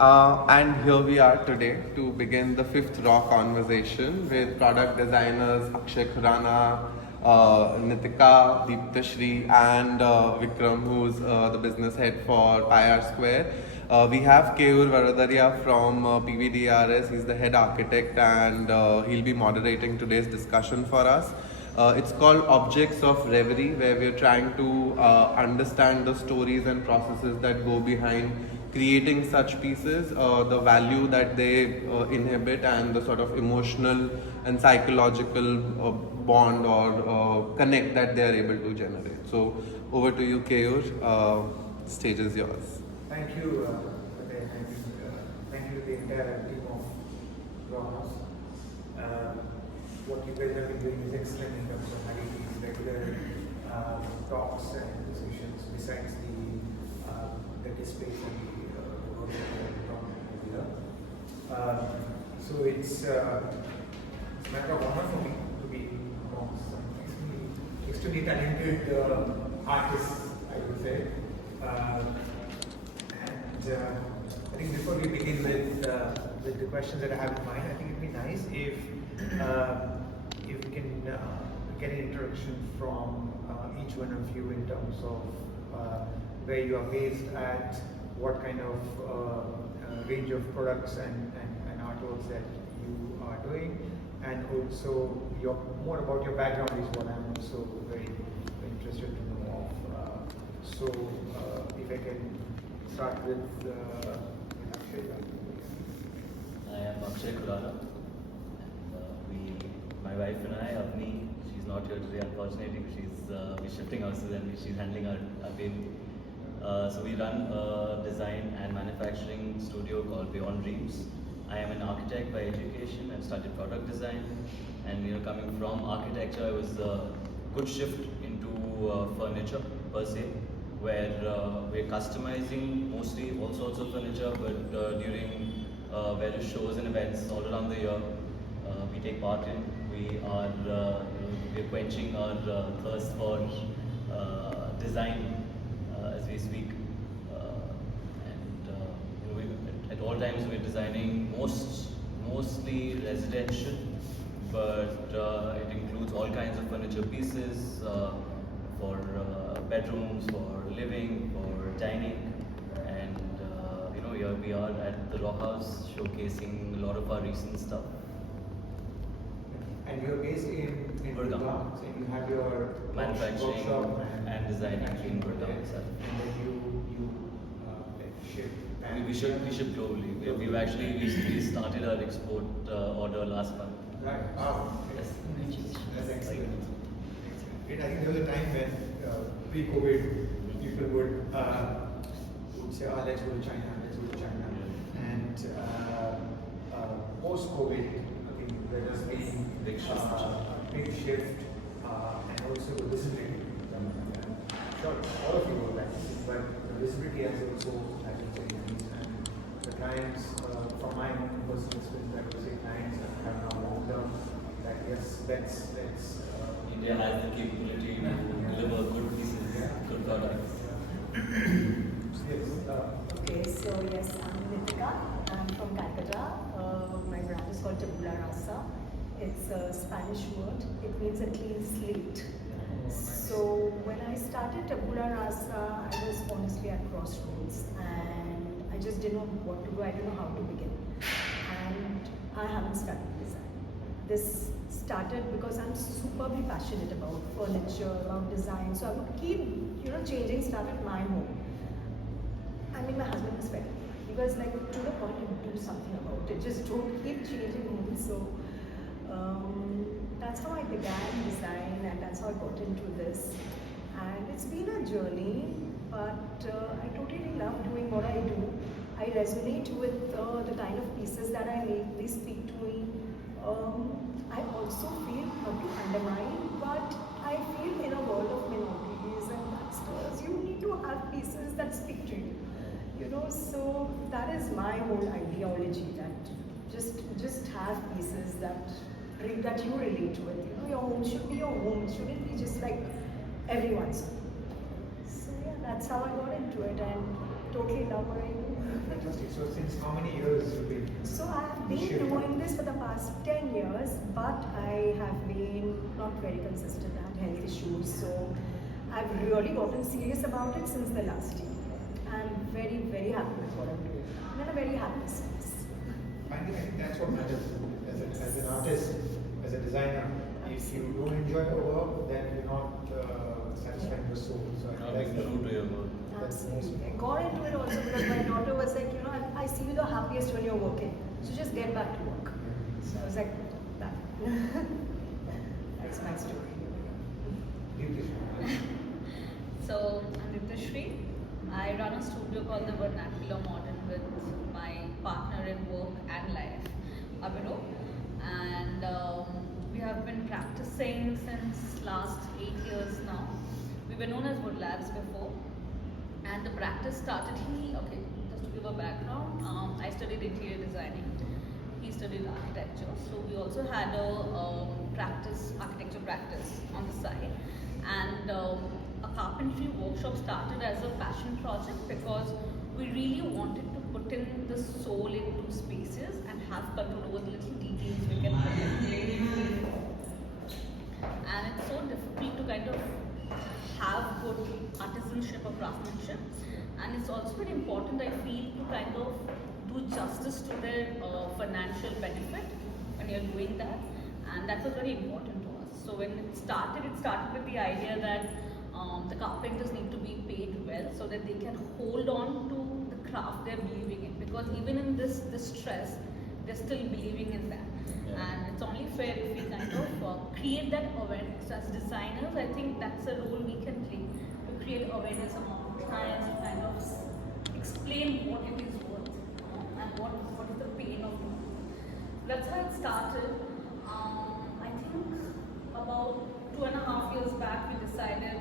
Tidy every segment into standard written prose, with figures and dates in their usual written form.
And here we are today to begin the fifth Raw conversation with product designers Akshay, Khurana, Nithika, Deeptashree, and Vikram, who's the business head for Sqaure. We have Keyur Vadodaria from PVDRS. He's the head architect, and he'll be moderating today's discussion for us. It's called Objects of Reverie, where we're trying to understand the stories and processes that go behind creating such pieces, the value that they inhibit, and the sort of emotional and psychological bond or connect that they are able to generate. So, over to you, Keyur. Stage is yours. Thank you, Fateh, and thank you to the entire team of Rasa. What you guys have been doing is excellent in terms of having these regular talks and discussions besides the displays and the work that we have done here. So it's a matter of honor for me to be amongst some extremely talented artists, I would say. I think before we begin with the questions that I have in mind, I think it'd be nice if we can get an introduction from each one of you in terms of where you are based at, what kind of range of products and artworks that you are doing, and also more about your background is what I'm also very interested to know of. So if I can start with Akshay. I am Akshay Khurana. My wife and I, Avni, she's not here today unfortunately. We're shifting houses and she's handling our baby. So we run a design and manufacturing studio called Beyond Dreams. I am an architect by education. I've studied product design, and coming from architecture, it was a good shift into furniture per se, where we're customizing mostly all sorts of furniture, but during various shows and events all around the year, we take part in. We're quenching our thirst for design as we speak, and at all times we're designing mostly residential, but it includes all kinds of furniture pieces for bedrooms, for living, for dining, and here we are at the Raw House showcasing a lot of our recent stuff. And you're based in Gurgaon. So you have your manufacturing and designing in Gurgaon. And then you ship. We ship globally. We've actually recently started our export order last month. Right. Wow. Yes. That's excellent. I think there was a time when pre-COVID people would say, let's go to China, and post-COVID, I think there has been Big shift, and also the visibility. Sure, all of you know that, but the visibility has also increased, and the clients, from my own personal experience, I would say clients have now warmed up that yes, let's India has the capability to deliver good pieces, good products. Yes. Okay, so yes, I'm Nithika. I'm from Calcutta. My brand is called Tabula Rasa. It's a Spanish word. It means a clean slate. So when I started Tabula Rasa, I was honestly at crossroads, and I just didn't know what to do. I didn't know how to begin, and I haven't studied design. This started because I'm superbly passionate about furniture, about design. So I would keep, changing stuff at my home. I mean, my husband was fed. He was like, to the point, you do something about it. Just don't keep changing homes. So that's how I began design, and that's how I got into this. And it's been a journey, but I totally love doing what I do. I resonate with the kind of pieces that I make. They speak to me. I also feel not to undermine, but I feel in a world of minorities and backsters, you need to have pieces that speak to you. So that is my whole ideology, that just have pieces that you relate with. Your home should be your home. It shouldn't be just like everyone's home. So yeah, that's how I got into it, and totally love what I do. fantastic. So since how many years you've been? So I've been Sure. doing this for the past 10 years, but I have been not very consistent. I had health issues, so I've really gotten serious about it since the last year. I'm very, very happy with what I'm doing. I'm in a very happy space. I think that's what matters as an artist, as a designer. If you don't enjoy your work, then you're not satisfying your soul. So I Not think being true to your work. that's the most Absolutely. I important. got into it also because my daughter was like, you know, I see you the happiest when you're working. So just get back to work. So I was like, that. That's my story. Deeptashree. So I'm Deeptashree. I run a studio called the Vernacular Modern with my partner in work and life, Agarwal. And we have been practicing since last 8 years now. We were known as Wood Labs before. And the practice started, okay, just to give a background, I studied interior designing. He studied architecture. So we also had a architecture practice on the side. And a carpentry workshop started as a passion project because we really wanted to put in the soul into spaces and have control over the little details we can put in. And it's so difficult to kind of have good artisanship or craftsmanship, and it's also very important, I feel, to kind of do justice to their financial benefit when you're doing that, and that was very important to us. So when it started with the idea that the carpenters need to be paid well so that they can hold on to the craft they're believing in, because even in this stress, they're still believing in that. And it's only fair if we kind of create that awareness. As designers, I think that's a role we can play, to create awareness among clients, to kind of explain what it is worth and what is the pain of it. That's how it started. I think about 2.5 years back, we decided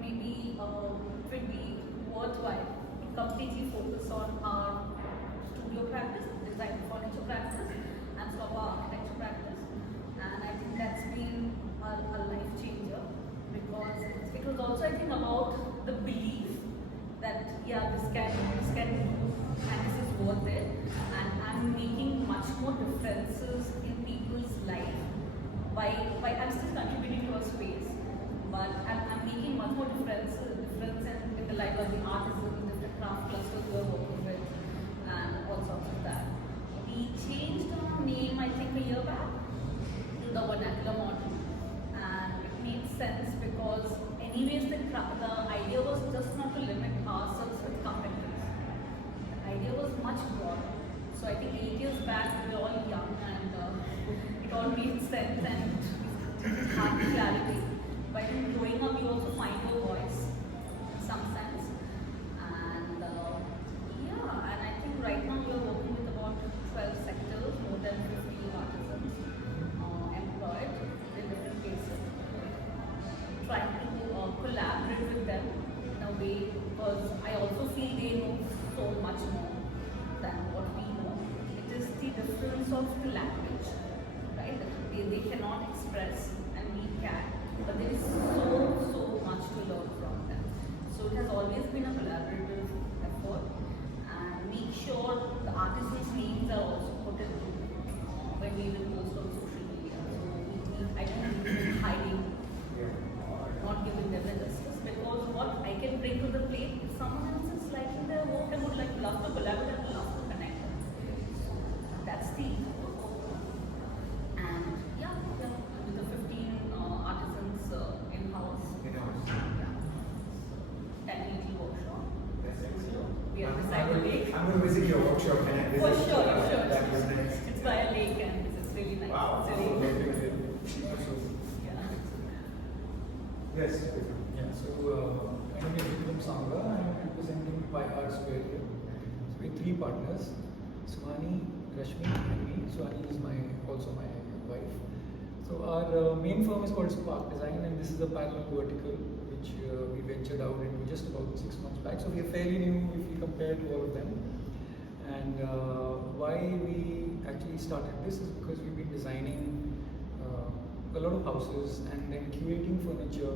maybe it would be worthwhile to completely focus on our studio practice, design furniture practice, and sort of our architecture practice. And I think that's been a life changer, because it was also, I think, about the belief that this can do and this is worth it, and I'm making much more differences in people's life by I'm still contributing to a space, but I'm making much more difference in the life of the artisans, different craft clusters we're working with, and all sorts of that. We changed our name, I think, a year back to the Vernacular Model, and it made sense because anyways the idea was just not to limit ourselves with carpenters. The idea was much broader. So I think 8 years back we were all young, and it all made sense and had clarity. But in growing up, you also find your voice in some sense. And and I think right now we are working with about 12 sectors, more than 50 artisans employed in different places. Trying to collaborate with them in a way, because I also feel they know so much more than what we know. It is the difference of the language, right? They cannot express and we can, but there is so much to learn from them. So it has always been a collaborative effort, and make sure the artisans' names are also put in when we will post on social media. So I don't believe in hiding or not giving them the justice, because what I can bring to the plate, if someone else is liking their work and would love to collaborate and love to connect. That's the and with the 15 artisans in-house. Yeah. 10 little workshop. We are beside the lake. I'm going to visit your workshop and I visit. For sure, That was nice. It's by a lake and it's really nice. Wow. It's really Okay. yeah. Yes. Yeah, so my name is Vikram Sanghra. I am representing by Sqaure here. So we have 3 partners, Suhani, Rashmi and me. Suhani is also my wife. So our main firm is called Spark Design, and this is a parallel vertical which we ventured out into just about 6 months back. So we are fairly new if we compare to all of them. And why we actually started this is because we've been designing a lot of houses and then curating furniture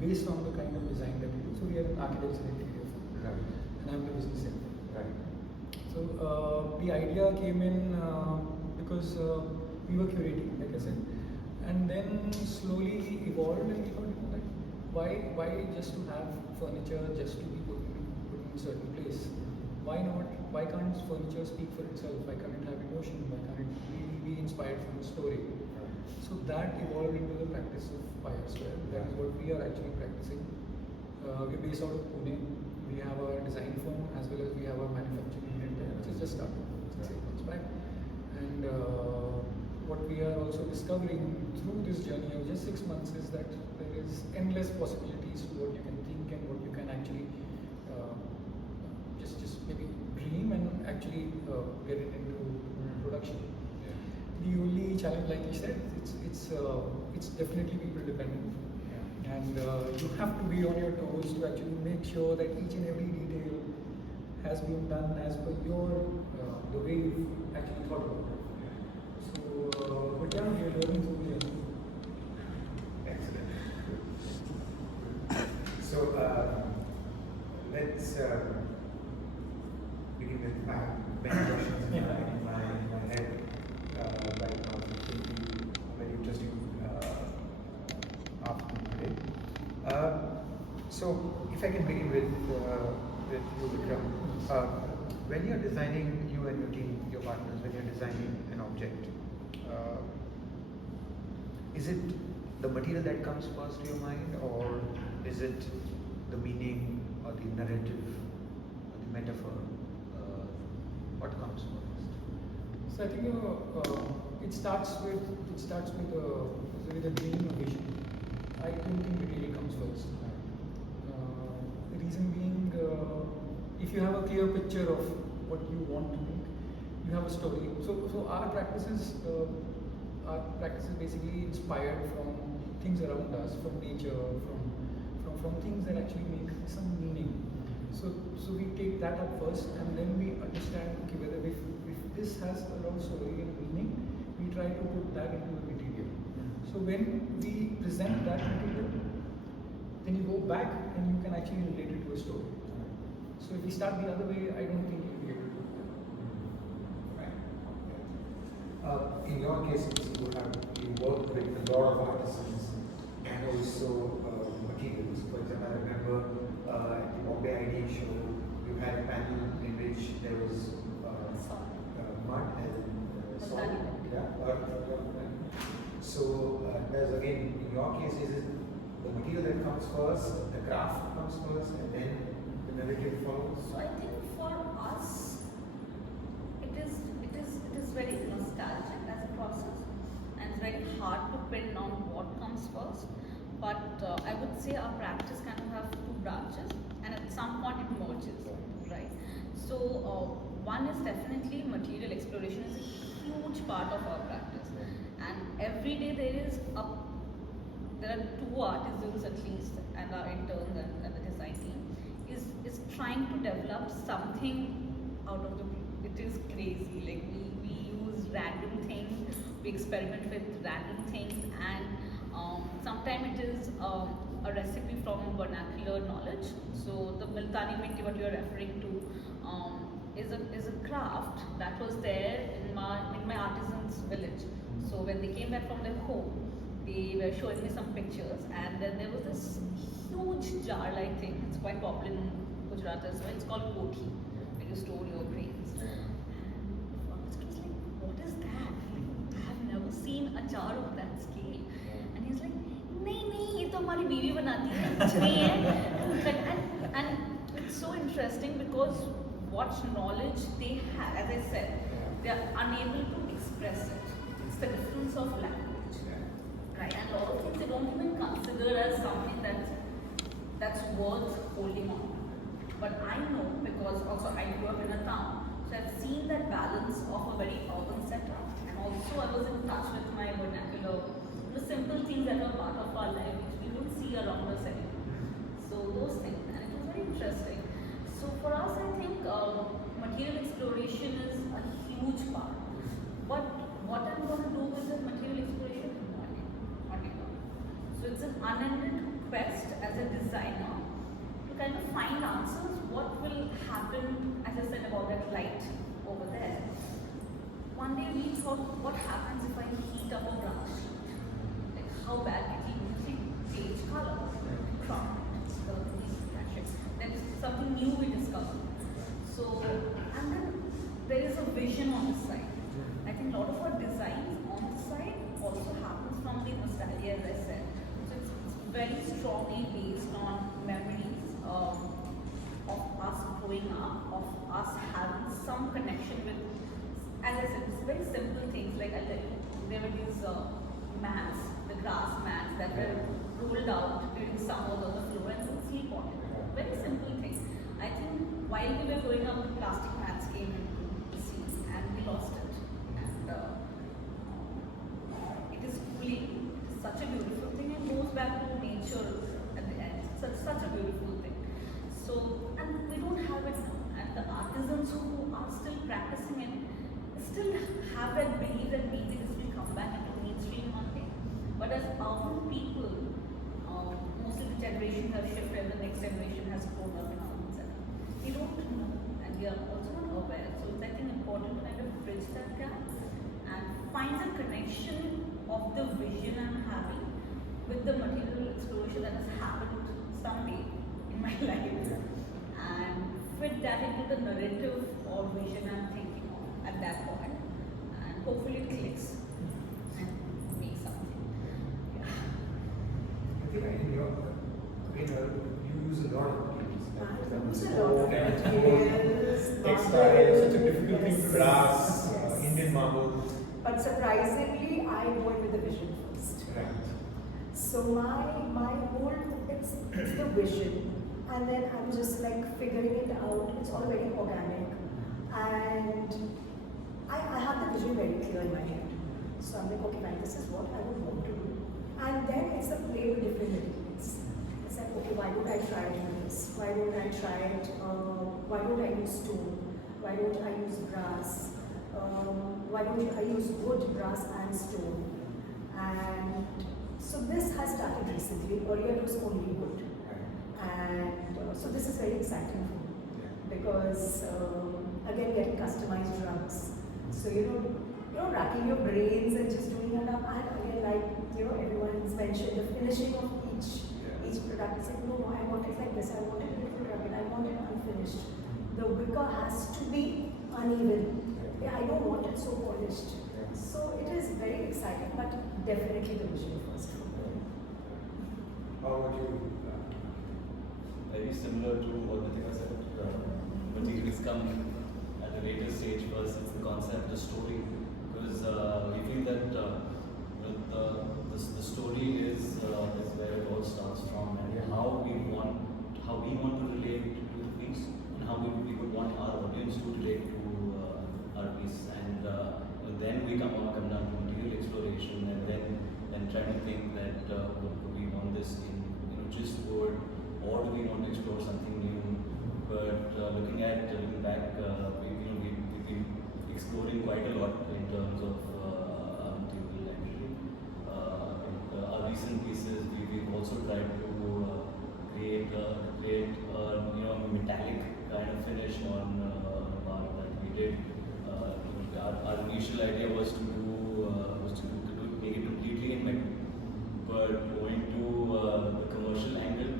based on the kind of design that we do. So we are an architects and interior firm, Right. and I'm the business head. the idea came in because we were curating, like I said, and then slowly evolved, and we thought, you know, that why just to have furniture just to be put in a certain place? Why not? Why can't furniture speak for itself? Why can't it have emotion? Why can't it really be inspired from a story? So that evolved into the practice of Sqaure. That is what we are actually practicing. We're based out of Pune. We have a design firm as well as we have a manufacturing unit there, which is just started 6-8 months back. And what we are also discovering through this journey of just 6 months is that there is endless possibilities to what you can think and what you can actually just maybe dream and actually get it into production. The only challenge, like you said, it's definitely people dependent, and you have to be on your toes to actually make sure that each and every detail has been done as per your the way you've actually thought about it. So, but yeah, we are learning through the journey. Excellent. So let's begin with many questions in my head right now. Thinking very interesting afternoon today. So if I can begin with you, Vikram. When you're designing, you and your team, your partners, when you're designing an object, is it the material that comes first to your mind, or is it the meaning or the narrative or the metaphor? What comes first? So I think it starts with a dream or vision. I don't think material comes first. The reason being, if you have a clear picture of what you want to make, you have a story. So our practice is basically inspired from things around us, from nature, from things that actually make some meaning. So we take that up first, and then we understand, okay, whether if this has a lot of story and meaning, we try to put that into the material. So when we present that material, then you go back and you can actually relate it to a story. So if we start the other way, I don't think you'll be able to do that. Right. In your case, you work with a lot of artisans and also materials. For example, I remember at the Bombay Idea show, you had a panel in which there was mud and soil. So there's again, in your case, is it the material that comes first, the craft comes first, and then the narrative follows? So I think for us, it is very nostalgic as a process, and it's very hard to pin on what comes first. But I would say our practice kind of have two branches, and at some point it merges, right? So one is definitely material exploration is a huge part of our practice, and every day there are two artisans at least, and our interns and the design team is trying to develop something out of the blue. It is crazy. Like we use random things, we experiment with random things, and sometimes it is a recipe from vernacular knowledge. So the Multani Mitti, what you are referring to, is a craft that was there in my artisans' village. So when they came back from their home, they were showing me some pictures, and then there was this huge jar-like thing. It's quite popular in Gujarat as well. It's called kothi, where you store your grains. And I was like, what is that? I have never seen a jar of that scale. And he's like, नहीं ये तो हमारी बीवी बनाती है, कुछ नहीं है. And it's so interesting because what knowledge they have, as I said, they are unable to express it. It's the difference of language, right? And a lot of things they don't even consider as something that's worth holding on to. But I know, because also I grew up in a town, so I've seen that balance of a very urban setup, and also I was in touch with my vernacular, the simple things that are part of our life which we don't see around us anymore. So those things, and it was very interesting. So for us, I think material exploration is a huge part. But what I'm going to do with this material exploration, not at all. So it's an unended quest as a designer to kind of find answers. What will happen, as I said about that light over there. One day we thought, what happens if I heat up a brush? Like how bad can he change color? Crumb, then something new we discovered. So, and then there is a vision on the side. I think a lot of our designs on the side also happens from the nostalgia, as I said. So it's very strongly based on memories of us growing up, of us having some connection with, as I said, it's very simple things like I tell you, there were these mats, the grass mats that were rolled out during summers on the floor and would sleep on it. Very simple thing. I think while we were growing up, the plastic mats came into the scene and we lost it. And it is truly such a beautiful thing and goes back to nature at the end. Such a beautiful thing. So, and we don't have it now. And the artisans who are still practicing it still have that belief that maybe this will come back into mainstream one day. But as our people, mostly the generation has shifted, the next generation has grown up in our own setup. We don't know and we are also not aware. So it's I think important to kind of bridge that gap and find the connection of the vision I'm having with the material exploration that has happened someday in my life and fit that into the narrative or vision I'm thinking of at that point and hopefully it clicks and makes something. Yeah. I think in your, you use a lot of materials. I use a lot of materials, Textile, such a difficult thing to yes, glass, yes. Indian marble. But surprisingly, I go in with the vision first. Right. So my whole, it's the vision. And then I'm just like figuring it out. It's all very organic. And I have the vision very clear in my head. So I'm like, okay, fine, this is what I would want to do. And then it's a play with different materials. It's like, okay, why don't I try it with this? Why don't I try it? Why don't I use stone? Why don't I use brass? Why don't I use wood, brass, and stone? And so this has started recently. Earlier it was only wood. And so this is very exciting for me because again getting customized rugs. So racking your brains and just doing it up. And again, like everyone's mentioned, the finishing of each product. It's like no, I want it like this. I want it little rugged. I want it unfinished. The wicker has to be uneven. Yeah, I don't want it so polished. So it is very exciting, but definitely the vision first. How about you? Very similar to what Nithika said. Materials come at a later stage first. It's the concept, the story, because we feel that the story is where it all starts from, and how we want to relate to the piece, and how we would want our audience to relate to our piece, and then we come down to material exploration, and then try to think that do we want this in just wood, or do we want to explore something new? But looking back, we've been exploring quite a lot in terms of our material actually. Our recent pieces, we've also tried to create a metallic kind of finish on a part that we did. Our initial idea was to make it completely in metal, but owing to the commercial angle,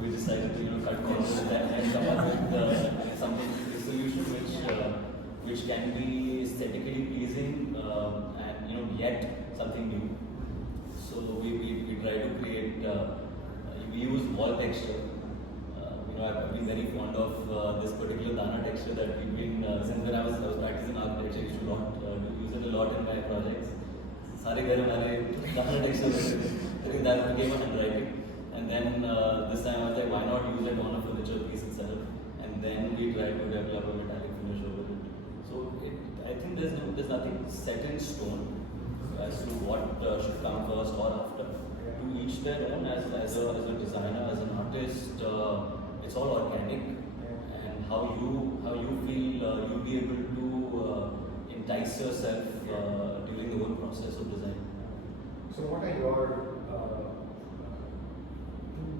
we decided to cut corners and come up with a solution which can be aesthetically pleasing and yet something new. So we try to create. We use wall texture. I've been very fond of this particular dana texture that we've been since when I was practicing architecture. I used to use it a lot in my projects. Sare ghar hamare dana texture. I think that became a handwriting. And then this time I was like, why not use it on a furniture piece itself? And then we tried to develop a metallic finish over it. So I think there's nothing set in stone as to what should come first or after. To each their own. As a designer, as an artist, it's all organic, and how you feel you'll be able to entice yourself during the whole process of design. So what are your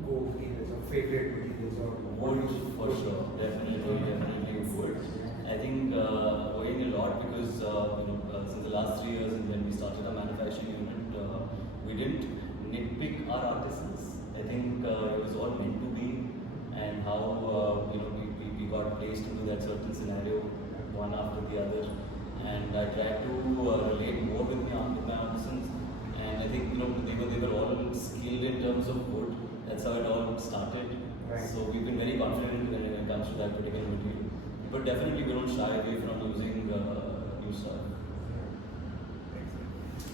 go materials or favorite materials or Wood for sure, definitely wood. I think going nitpick our artisans. I think it was all meant to be, and how we got placed into that certain scenario, one after the other. And I tried to relate more with my artisans, and I think they were all skilled in terms of wood. That's how it all started. Right. So we've been very confident when it comes to that particular material. But definitely we don't shy away from using new stuff.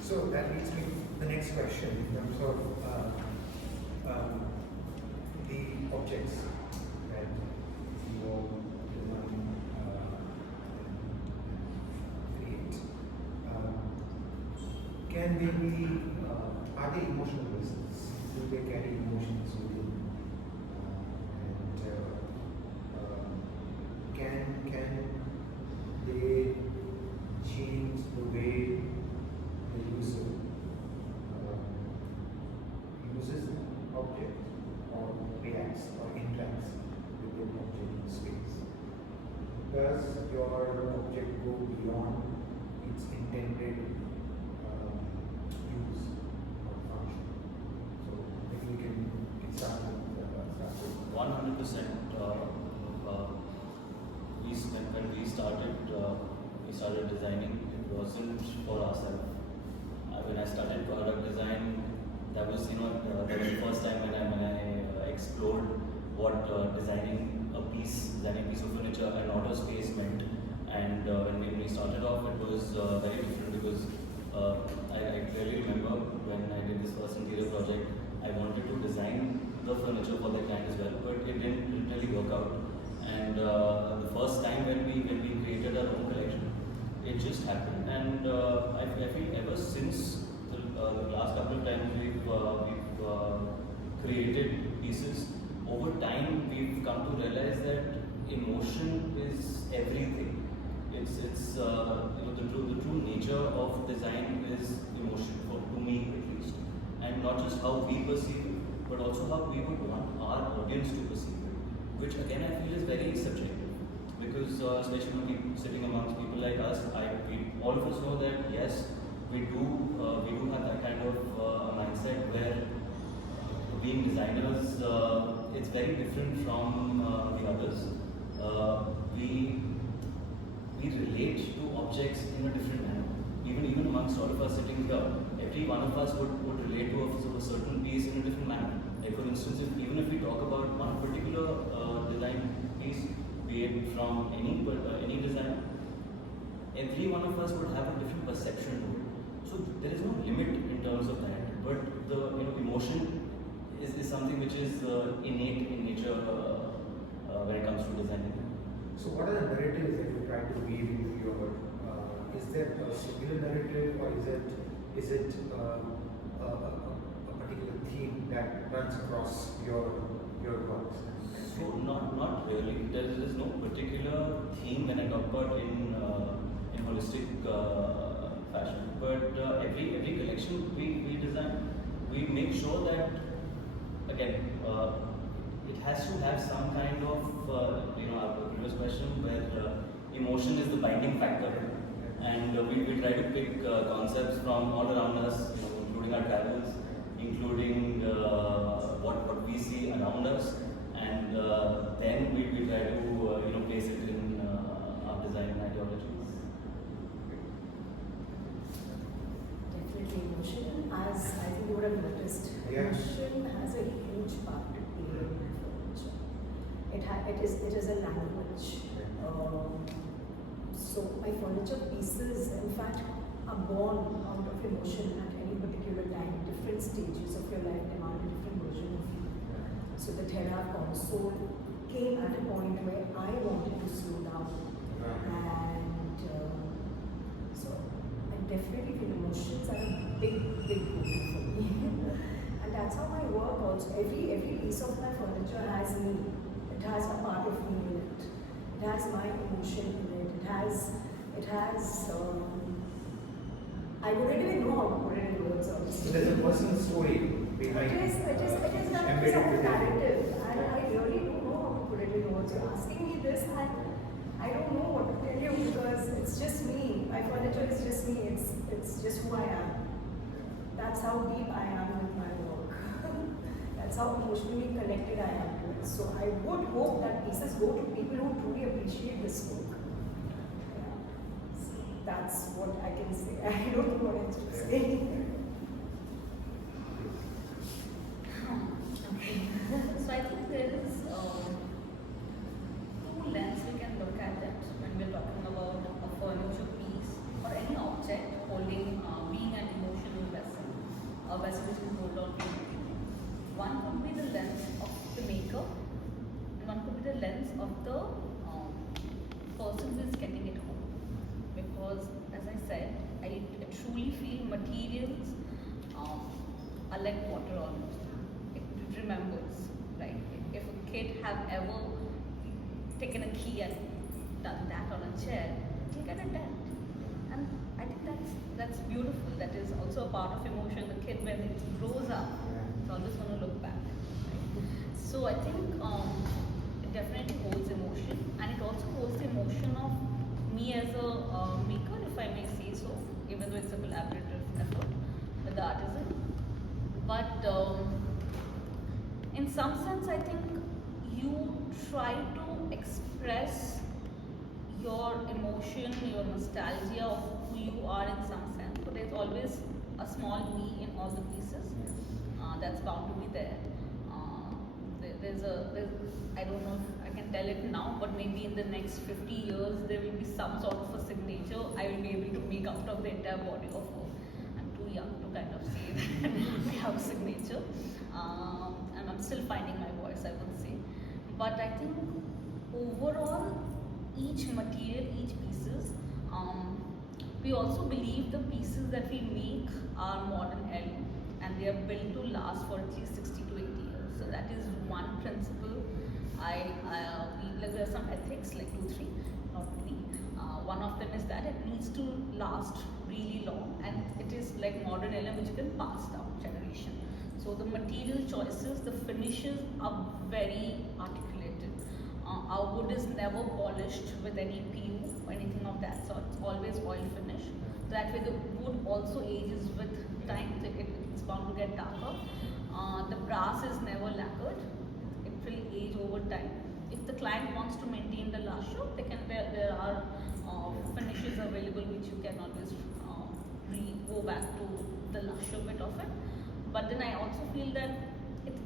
So that leads me to the next question in terms of the objects that you all design create. Can they be, are they emotional vessels? Do they carry emotions within? Can they change the way the user uses the object or reacts or interacts with the object in space? Does your object go beyond its intended use or function? So maybe we can start with 100%. When we started designing, it wasn't for ourselves. When I started product design, that was that was the first time when I explored what designing a piece of furniture and not a space meant. And when we started off, it was very different because I clearly remember when I did this first interior project, I wanted to design the furniture for the client as well, but it didn't really work out. And the first time when we created our own collection, it just happened. And I feel ever since the last couple of times we've created pieces, over time we've come to realize that emotion is everything. It's the true nature of design is emotion, to me at least, and not just how we perceive it, but also how we would want our audience to perceive it. Which again I feel is very subjective, because especially when sitting amongst people like us, all of us know that yes, we do have that kind of mindset where being designers, it's very different from the others. We relate to objects in a different manner. Even amongst all of us sitting here, every one of us would relate to a certain piece in a different manner. Like for instance, even if we talk about one particular design piece, be it from any design, every one of us would have a different perception to it. So there is no limit in terms of that. But the emotion is something which is innate in nature when it comes to designing. So what are the narratives that you try to weave into your? Is there a singular narrative, or is it a particular theme that runs across your works? So not really. There is no particular theme when I talk about in holistic fashion. But every collection we design, we make sure that again it has to have some kind of our previous question where emotion is the binding factor, and we try to pick concepts from all around us, including our travels, including what we see around us, and then we try to place it in our design ideologies. Definitely emotion, as I think you would have noticed, Yeah. emotion has a huge part to play in my furniture. It is a language. So my furniture pieces, in fact, are born out of emotion at any particular time. Different stages of your life demand a different version of you. So the Terra console came at a point where I wanted to slow down, and so I definitely feel emotions are a big go-to for me. And that's how my work also. Every piece of my furniture has me. It has a part of me in it. It has my emotion in it. It has. I wouldn't even know how to put it in words, honestly. So there's a personal story behind. It is a embedded within. narrative, and I really don't know how to put it in words. You're asking me this, and I don't know what to tell you because it's just me. My furniture is just me. It's just who I am. That's how deep I am with my work. That's how emotionally connected I am to it. So I would hope that pieces go to people who truly appreciate this work. Yeah. So that's what I can say. I don't know what else to say. So I think there is two lenses we can look at it when we're talking about a furniture piece or any object holding, being an emotional vessel, a vessel which can hold on to emotion. One could be the lens of the maker, and one could be the lens of the person who is getting it home. Because, as I said, I truly feel materials are like water almost. It remembers, right? If a kid have ever taken a key and done that on a chair, he'll get a dent. And I think that's beautiful. That is also a part of emotion. The kid, when it grows up, is always going to look back. Right? So I think it definitely holds emotion, and it also holds the emotion of me as a maker, if I may say so, even though it's a collaborative effort with the artisan. But in some sense, I think you try to express your emotion, your nostalgia of who you are in some sense. But there's always a small me in all the pieces. That's bound to be there. There's I don't know if I can tell it now, but maybe in the next 50 years there will be some sort of a signature I will be able to make out of the entire body of her. I'm too young to kind of say that I have a signature. And I'm still finding my voice, I would say. But I think overall, each material, each pieces, we also believe the pieces that we make are modern heirloom, and they are built to last for at least 60 to 80 years. So that is one principle. There are some ethics, like 2, 3, not me. One of them is that it needs to last really long, and it is like modern heirloom which you can pass down generation. So the material choices, the finishes are very articulated. Our wood is never polished with any PU or anything of that sort. It's always oil finish. That way the wood also ages with time. It's bound to get darker. The brass is never lacquered. It will age over time. If the client wants to maintain the last show, there are finishes available which you can always go back to the last show bit of it. But then I also feel that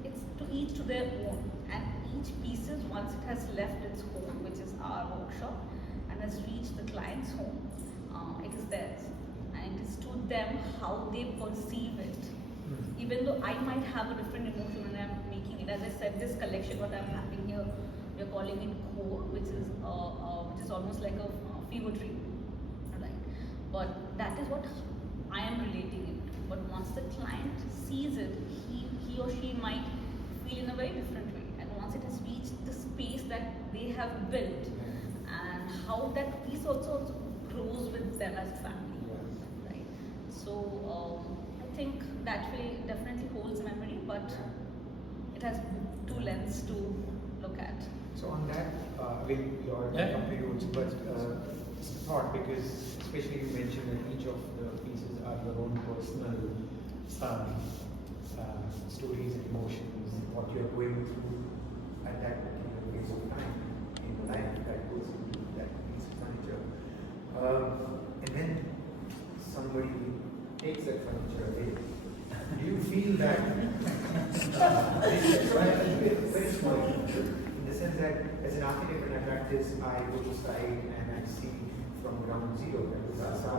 it's to each to their own, and each pieces, once it has left its home, which is our workshop, and has reached the client's home, it is theirs, and it is to them how they perceive it. Even though I might have a different emotion when I'm making it, as I said, this collection what I'm having here, we're calling it Keyur, which is almost like a fever tree, right? But that is what I am relating it to. But once the client sees it, he or she might feel in a very different way. And once it has reached the space that they have built, and how that piece also grows with them as a family, right? So I think that way definitely holds memory, but it has two lenses to look at. So on that, your company rules, but thought, because especially you mentioned that each of the pieces are your own personal stories, emotions, what you're going through at that particular phase of time in life that goes into that piece of furniture. And then somebody takes that furniture away. Do you feel that very small, in the sense that as an architect when I practice, I go to site and I see from ground zero, that is Rasa,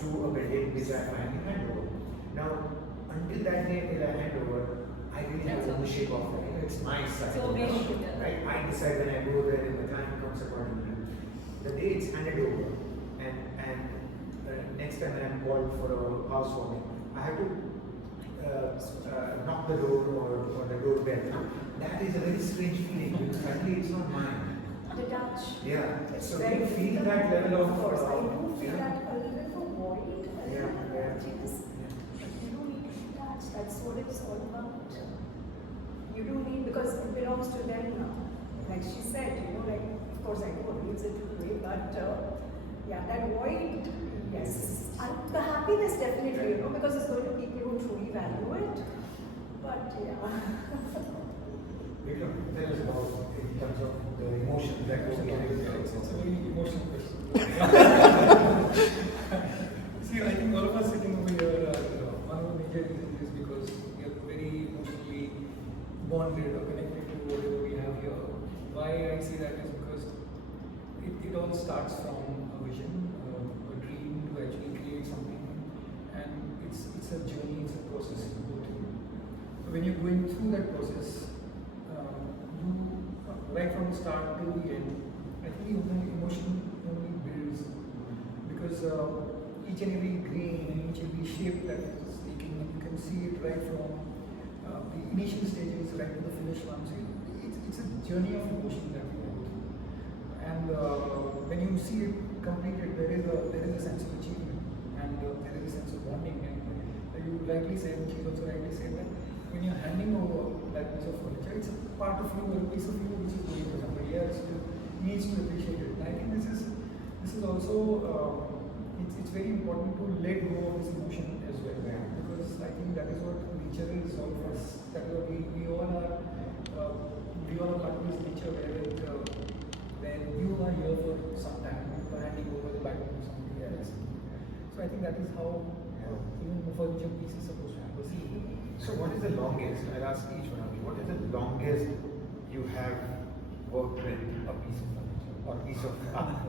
to a building which I finally hand over. Now, until that day, till I hand over, I really have ownership of it. It's my site. So right? I decide when I go there and the client comes accordingly. The day it's handed over, and next time when I'm called for a housewarming, I have to knock the door or the doorbell. That is a very strange feeling because suddenly it's not mine. Detach. Yeah. It's So very you feel difficult. that level Of course, I do feel yeah. that a little void, a Yeah, little yeah. emptiness. You do need to detach. That's what it's all about. You do need, because it belongs to them now. Like she said, like, of course I know it needs a good way, but yeah, that void, yes. And the happiness definitely, because it's going to people who truly value it. But yeah. Vikram, tell us about in terms of the emotions that goes behind it. It's a very emotional question. See, I think all of us sitting over here are one of the major reasons is because we are very emotionally bonded or connected to whatever we have here. Why I say that is because it all starts from a vision, a dream to actually create something, and it's a journey, it's a process to go through. So when you're going through that process, you right from the start till the end, I think the emotion only builds because each and every grain and each and every shape that is taking, you can see it right from the initial stages right to the finish one. So it's a journey of emotion that we go through, and when you see it completed, there is a sense of achievement and there is a sense of bonding. And you rightly said, and she's also rightly said that when you're handing over that piece of furniture, it's a part of you, or a piece of you which is going to somebody else who needs to appreciate it. And I think this is also it's very important to let go of this emotion as well, because I think that is what nature is all of us. That is what we all are part of this nature where you are here for some time, you are handing over the baton to somebody else. So I think that is how even the furniture piece is supposed to be perceived. So what is the longest, I'll ask each one of you, what is the longest you have worked with a piece of furniture or piece of art?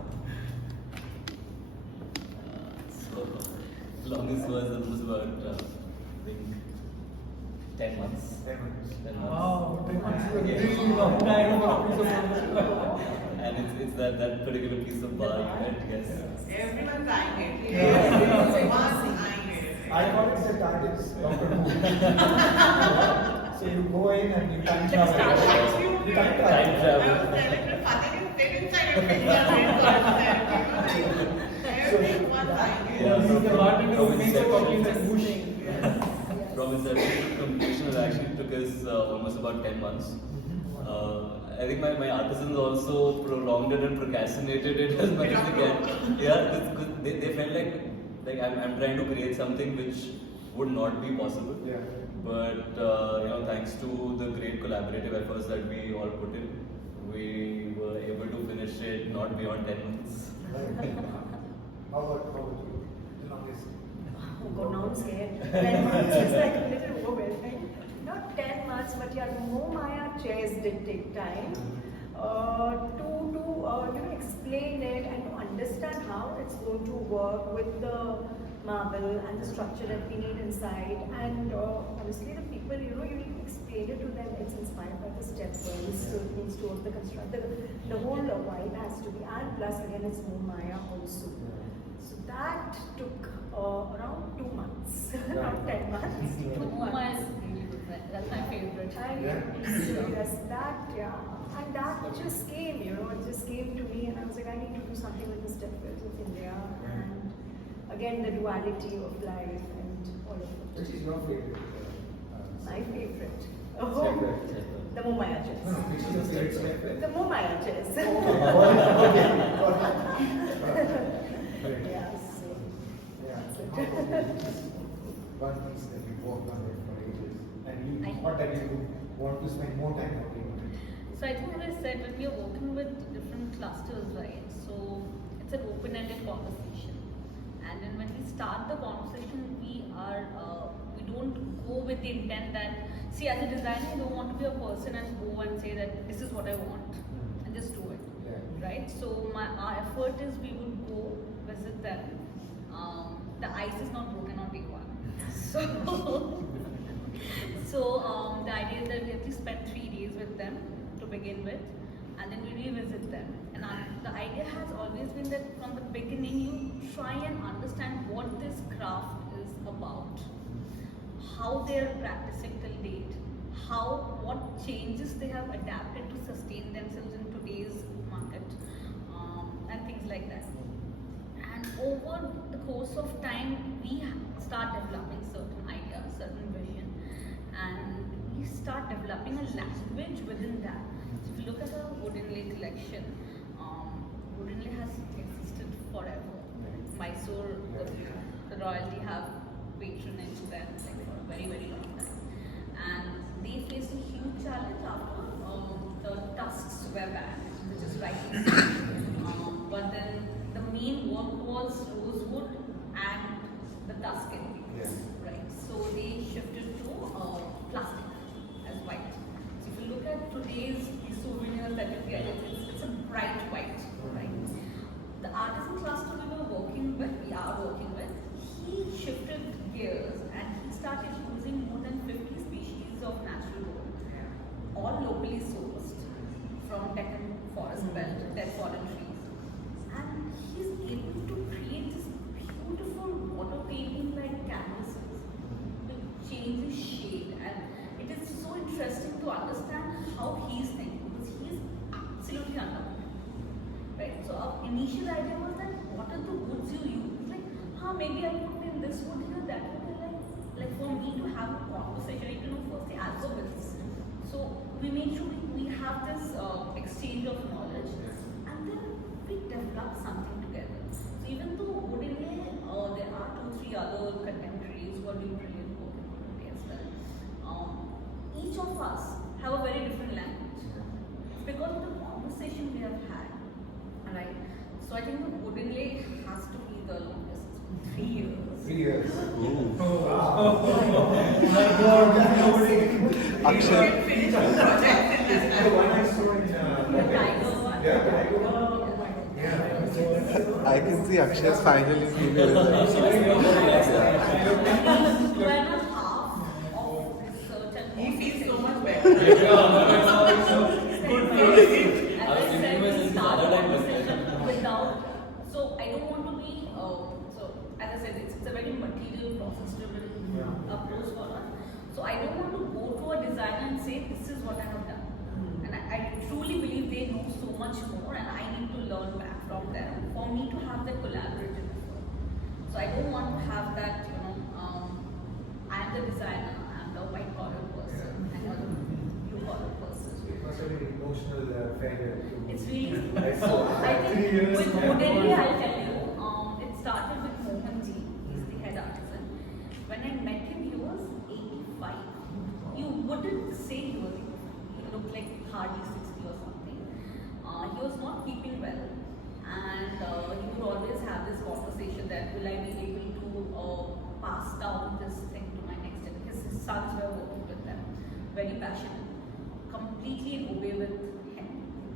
So, longest was about, I think, 10 months. 10 months. 10 months. Wow, 10 months is a Yeah. really long time for a piece of furniture. And it's that particular piece of bark that, yes. Everyone's eyeing it. Yeah. Everyone's eyeing it. I call it the TARDIS, Doctor Who. So you go in and you time travel. You time travel. Time travel. I was telling you, Fateh, you fit inside a picture. Everyone's eyeing it. Yeah, He's the bartender who from makes a coffee in the inception- bush. From inception to completion, it actually took us almost about 10 months. I think my artisans also prolonged it and procrastinated it as much as they can. Yeah, because they felt like I'm trying to create something which would not be possible. Yeah. But thanks to the great collaborative efforts that we all put in, we were able to finish it not beyond 10 months. How about you? The longest? Oh God, now I'm scared. 10 months is like a little overwhelming. Not 10 months, but yeah, Maya chairs did take time to explain it and to understand how it's going to work with the marble and the structure that we need inside. And honestly, the people, you need to explain it to them. It's inspired by the stepwells, so it means towards the construction. The whole vibe has to be, and plus again, it's Maya also. So that took around 2 months, not 10 months. Uma is really good. That's my favorite. And Yeah. yes, and that just came, it just came to me, and I was like, I need to do something with the stepwells of India, and again, the duality of life and all of it. Which is your favorite? My favorite. Stepwell. The Mumaya chess. No, which is your favorite stepwell? The Mumaya chess. Okay. Yeah, so Yeah. that's it. One piece that you worked on it for ages, and you thought that you would want to spend more time working on it. So I think, as I said, when we are working with different clusters, right? So it's an open-ended conversation, and then when we start the conversation, we don't go with the intent that, see, as a designer, you don't want to be a person and go and say that this is what I want and just do it, Yeah. right? So our effort is we would go visit them. The ice is not broken on day one, so the idea is that we at least spend 3 days with them to begin with, and then we revisit them. And the idea has always been that from the beginning you try and understand what this craft is about, how they are practicing till date, what changes they have adapted to sustain themselves in today's market, and things like that. And over the course of time, we start developing certain ideas, certain vision, and we start developing a language within that. So if you look at the Woodenley collection, Woodenley has existed forever. Mysore, the royalty have patronage them like for a very, very long time. And they faced a huge challenge after the tusks were banned, which is rightly so. But then the main work was rosewood and the tuscan, right? So they shifted to plastic as white. So if you look at today's souvenirs that you get, it's a bright white, right? The artisan cluster we are working with, he shifted gears and he started using more than 50 species of natural wood, all locally sourced from Deccan forest belt, dead fallen trees. And he's able to create this beautiful water painting like canvases with changes shade, and it is so interesting to understand how he's thinking because he's absolutely unlimited. Right? So our initial idea was that what are the woods you use? Like, maybe I put in this wood here, that wood here, like for me to have a conversation, I need to know first the alphabets. So we make sure we have this exchange of knowledge, and then we develop something together. So even though woodenly there are 2-3 other contemporaries who are doing brilliant work in woodenly as well, each of us have a very different language. It's because of the conversation we have had, right? So I think the woodenly has to be the longest, 3 years. 3 years. Ooh. Oh, wow. My God. Akshay. Finish the project in this The one I time. saw in The tiger one. Yeah, tiger one. Oh my God. Yeah. I can see Akshay finally being able to. 2.5 of research and He feels so much conversation. better. Good for you. As I was I said, thinking we this start other line conversation without. So I don't want to be. So as I said, it's a very material, process-driven approach for us. So I don't want to go to a designer and say this is what I have done. And I truly believe they know so much more, and I need to learn back from them for me to have that collaborative effort. So I don't want to have that, I'm the designer, I'm the white collar person, and you're the blue collar person. It must have been emotional failure. It's really I so. saw I 3 think years. with Modelli, I'll tell you, it started with Mohan Ji. He's the head artisan. When I met him, he was 85. You wouldn't say he was 85. He looked like hardly 60 or something. He was not keeping well, and he would always have this conversation that will I be able to pass down this thing to my next generation. His sons were working with them, very passionate, completely in obey with him.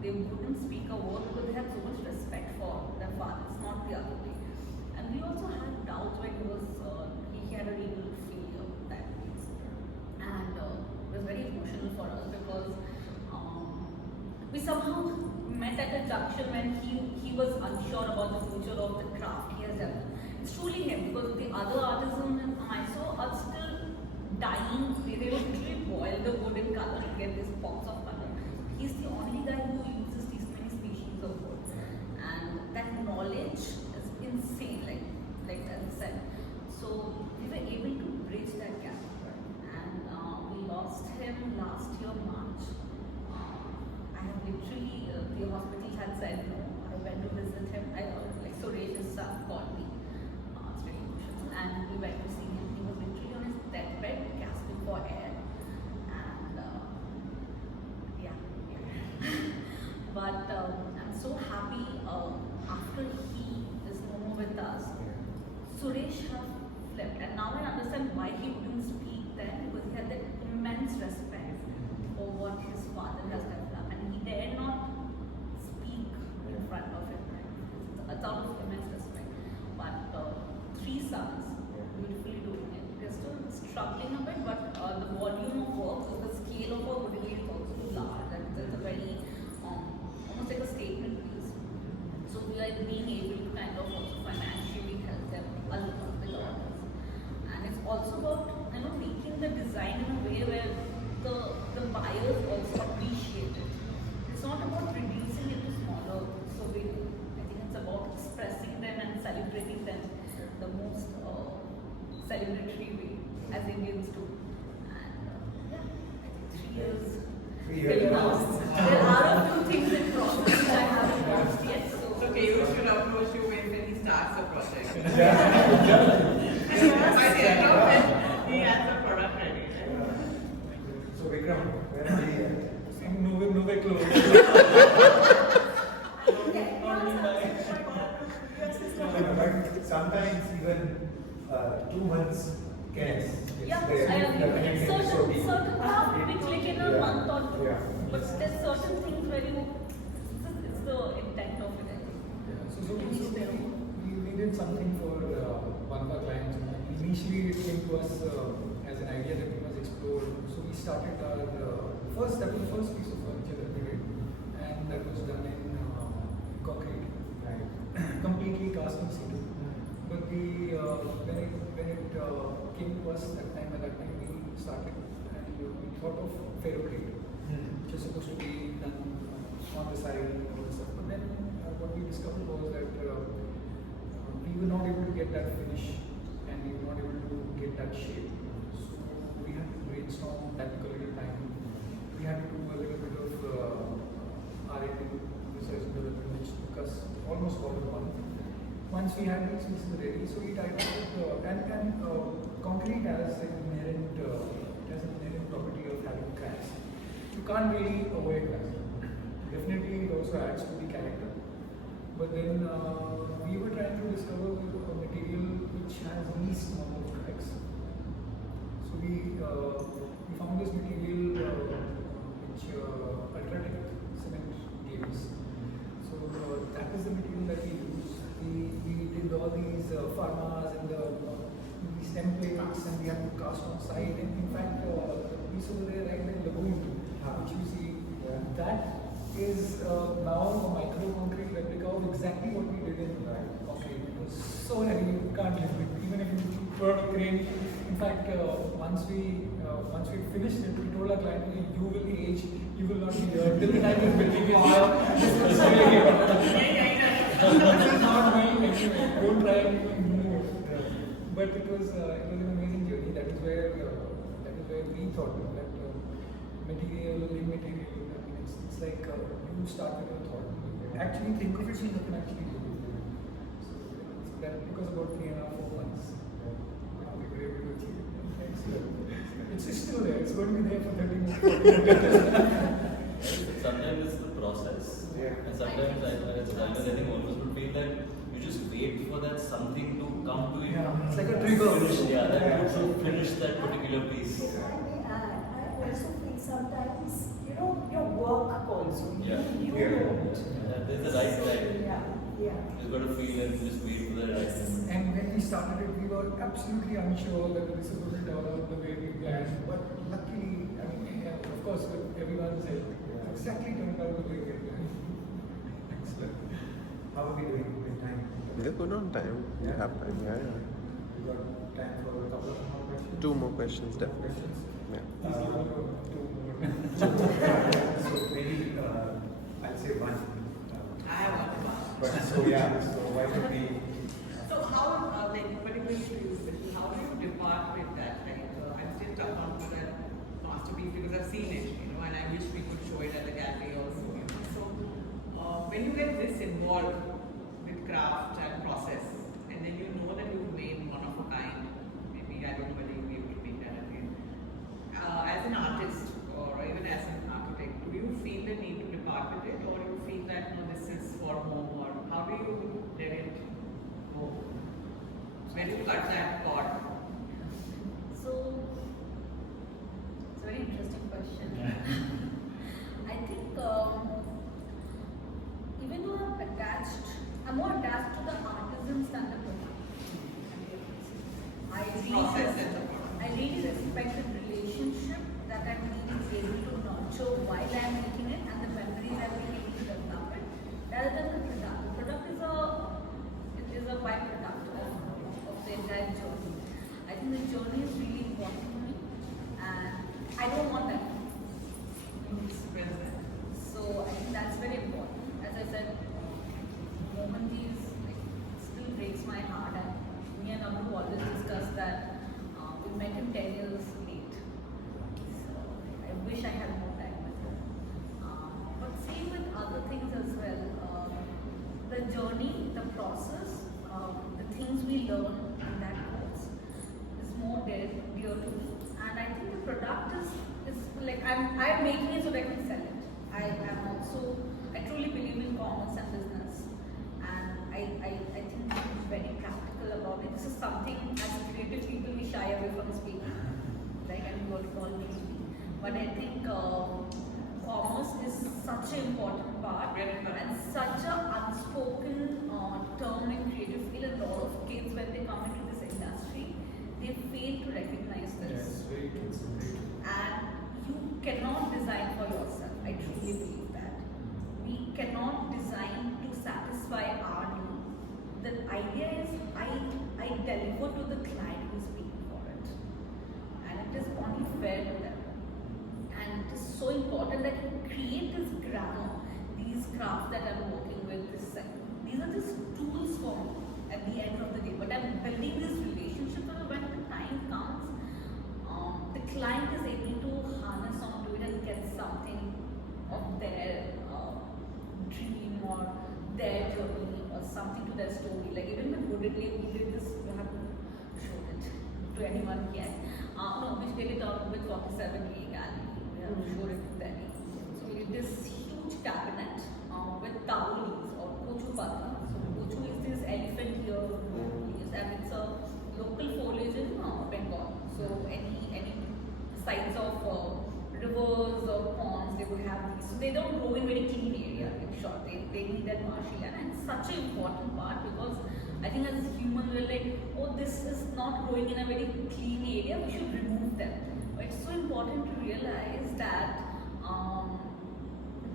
They wouldn't speak a word because they had so much respect for their father. It's not the other way. And we also had doubts when he was he had a renal failure that means, and it was very emotional for us because we somehow met at a junction when he was unsure about the future of the craft he has done. It's truly him because the other artisans in Mysore are still dying. They would literally boil the wood in color and get these pops of color. He's the only guy who uses these many species of wood, and that knowledge is insane. Like as I said, so we were able to bridge that gap, and we lost him last year March. I have literally the hospital had said no. I went to visit him. Suresh's son called me. It's very emotional, and we went to see him. He was literally on his deathbed, gasping for air, and yeah. But I'm so happy after he is no more with us. Suresh have flipped, and now I understand why he wouldn't speak then because he had that immense respect for what his father has developed, and he dare not speak in front of him. It's out of immense respect. But 3 sons, beautifully doing it. They're still struggling a bit, but the volume of work, the scale of our woodwork is also large, and it's a very almost like a statement piece. So we are being able to kind of also financially help them a lot with orders. And it's also about making the design in a way where the buyers also appreciate it. It's not about reducing it to smaller. So I think it's about expressing them and celebrating them the most celebratory way as Indians do. And yeah, I think 3 years. 3 years. Till now, there are a few things in process which I haven't launched yet. So Keyur should approach you when he starts a project. And Yeah. by the end of it, he has a product ready. So Vikram, but sometimes even 2 months can. Yeah, the- I agree. the connection is so deep. Certain craft we click in a Yeah. month or two, Yeah. but there's certain things where it's the intent of it. Yeah, we did something for one of our clients. Initially, it came to us as an idea that we must explore. So we started our that was the first piece of furniture that we did, and that was done in concrete, Right. completely cast in situ. But when it came to us at that time we started and we thought of ferrocrete, which is supposed to be done on the side and all that stuff. But then what we discovered was that we were not able to get that finish and we were not able to get that shape. So we had to brainstorm, that took a little time. We had to do a little bit of R&D, research and development, which took us almost about a month. Once we had these pieces ready, so we tried out concrete has an inherent property of having cracks. You can't really avoid that. Definitely, it also adds to the character. But then we were trying to discover a material which has least number of cracks. So we found this material which Ultratech cement gave us. So that is the material that we use. We did all these pharmas and these templates, and we had to cast on site. And in fact, the piece over there, right there, lagoon, which you see, that is now a micro concrete replica of exactly what we did in concrete. It was so heavy, you can't lift it. Even if you put a crane. In fact, once we finished it, we told our client, you will age, you will not be here. Till the time this material is here, this will stay again. This is not going anywhere. Don't try and move. But it was an amazing journey. That is where we thought that material, immaterial. I mean, it's like you start with a thought. Actually think of it, so you can actually do it. So that took us about 3.5-4 months. We were able to achieve it. It's still there. It's going to be there for 30 more 40 years. Sometimes it's the process. Yeah. And sometimes I think almost would feel that you just wait for that something to come to you. Yeah, it's like a trigger. That to finish that particular piece. If I may add, I also feel sometimes, your work calls you. Yeah. You Yeah. don't. There's the right time. Yeah, yeah. You just got to feel and just wait for the right time. And when we started it, we were absolutely unsure whether this is going to develop the way we planned. But luckily, I mean, of course, with everyone's help, exactly turned out the way we planned. Excellent. How are we doing with time? We're good on time. We have time. Yeah. We got time for a couple of more questions. 2 more questions, definitely. Questions? Yeah. So maybe I'll say one. I have one. But so why don't we? So how, particularly to you, Vicky, how do you depart with that? I'm still stuck on that masterpiece because I've seen it, and I wish we could show it at the gallery also. So when you get this involved with craft and process, and then you know that you've made one of a kind, maybe I don't know whether you'll be able to make that again. As an artist or even as an architect, do you feel the need to depart with it, or you feel that no, this is for home, or how do you let it go? Where do you cut that cord? So, it's a very interesting question. I think even though I'm more attached to the artisans than the product. I really respect the relationship that I'm being able to nurture while I'm making it and the memories I'm being able to develop it, rather than the product. The product is a byproduct of the entire journey. I think the journey is really important to me, and I don't want that to lose. So I think that's very important. As I said, the moment these still breaks my heart, and me and Abu always discuss that we met him 10 years late. So I wish I had more time with him. But same with other things as well. The journey, the process, the things we learn in that course is more dear to me. And I think the product is like I'm making it so that I can sell it. I truly believe in commerce and business, and I think it's very about it. This is something as creative people we shy away from speaking, like, and we all need to be. But I think commerce is such an important part and such an unspoken term in creative field. A lot of kids, when they come into this industry, they fail to recognize this. Yes, very true. And you cannot design for yourself. I truly believe that. We cannot design to satisfy our need. The idea is I deliver to the client who's paying for it. And it is only fair to them. And it is so important that you create this grammar, these crafts that I'm working with, these are just tools for me at the end of the day. But I'm building this relationship so that when the time comes, the client is able to harness onto it and get something of their dream or their journey or something to their story. Like even with Vadodaria, we did this, we haven't shown it to anyone yet. No, we did it out with 47A gallery. We have showed it to Delhi. So we did this huge cabinet with towels or kochu pata. So kochu is this elephant here, and it's a local foliage in Bengal. So any sites of rivers or ponds, they would have these. So they don't grow in very clean area. In short, they need that marshy land, and it's such an important part because I think as humans we're like, oh, this is not growing in a very clean area. We should remove them. But it's so important to realize that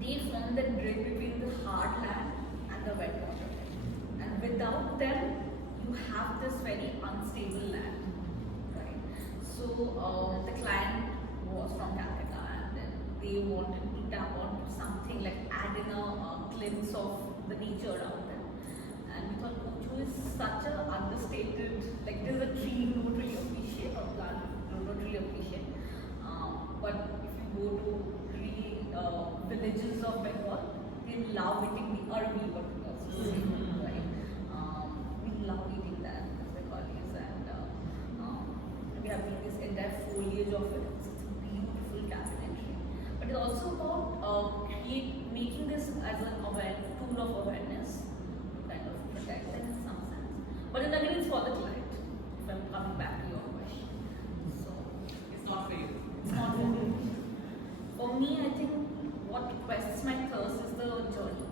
they form that bridge between the hard land and the wet water. And without them, you have this very unstable land, right? So the client was from Calcutta, and then they wanted to tap onto something like add in a glimpse of the nature around them. And we thought kochu is such an understated, like there's a tree you don't really appreciate, or plant you don't really appreciate. But if you go to really villages of Bengal, they love eating the arbi, what we also say, right? We love eating that as Bengalis, and we have made this entire foliage of it. It's a beautiful cabinetry. But it's also about making this as an tool of awareness to kind of protect them in some sense. But then again, it's for the client, if I'm coming back to your question. So It's not for you. it's not for me. For me, I think what quests my thirst is the journey.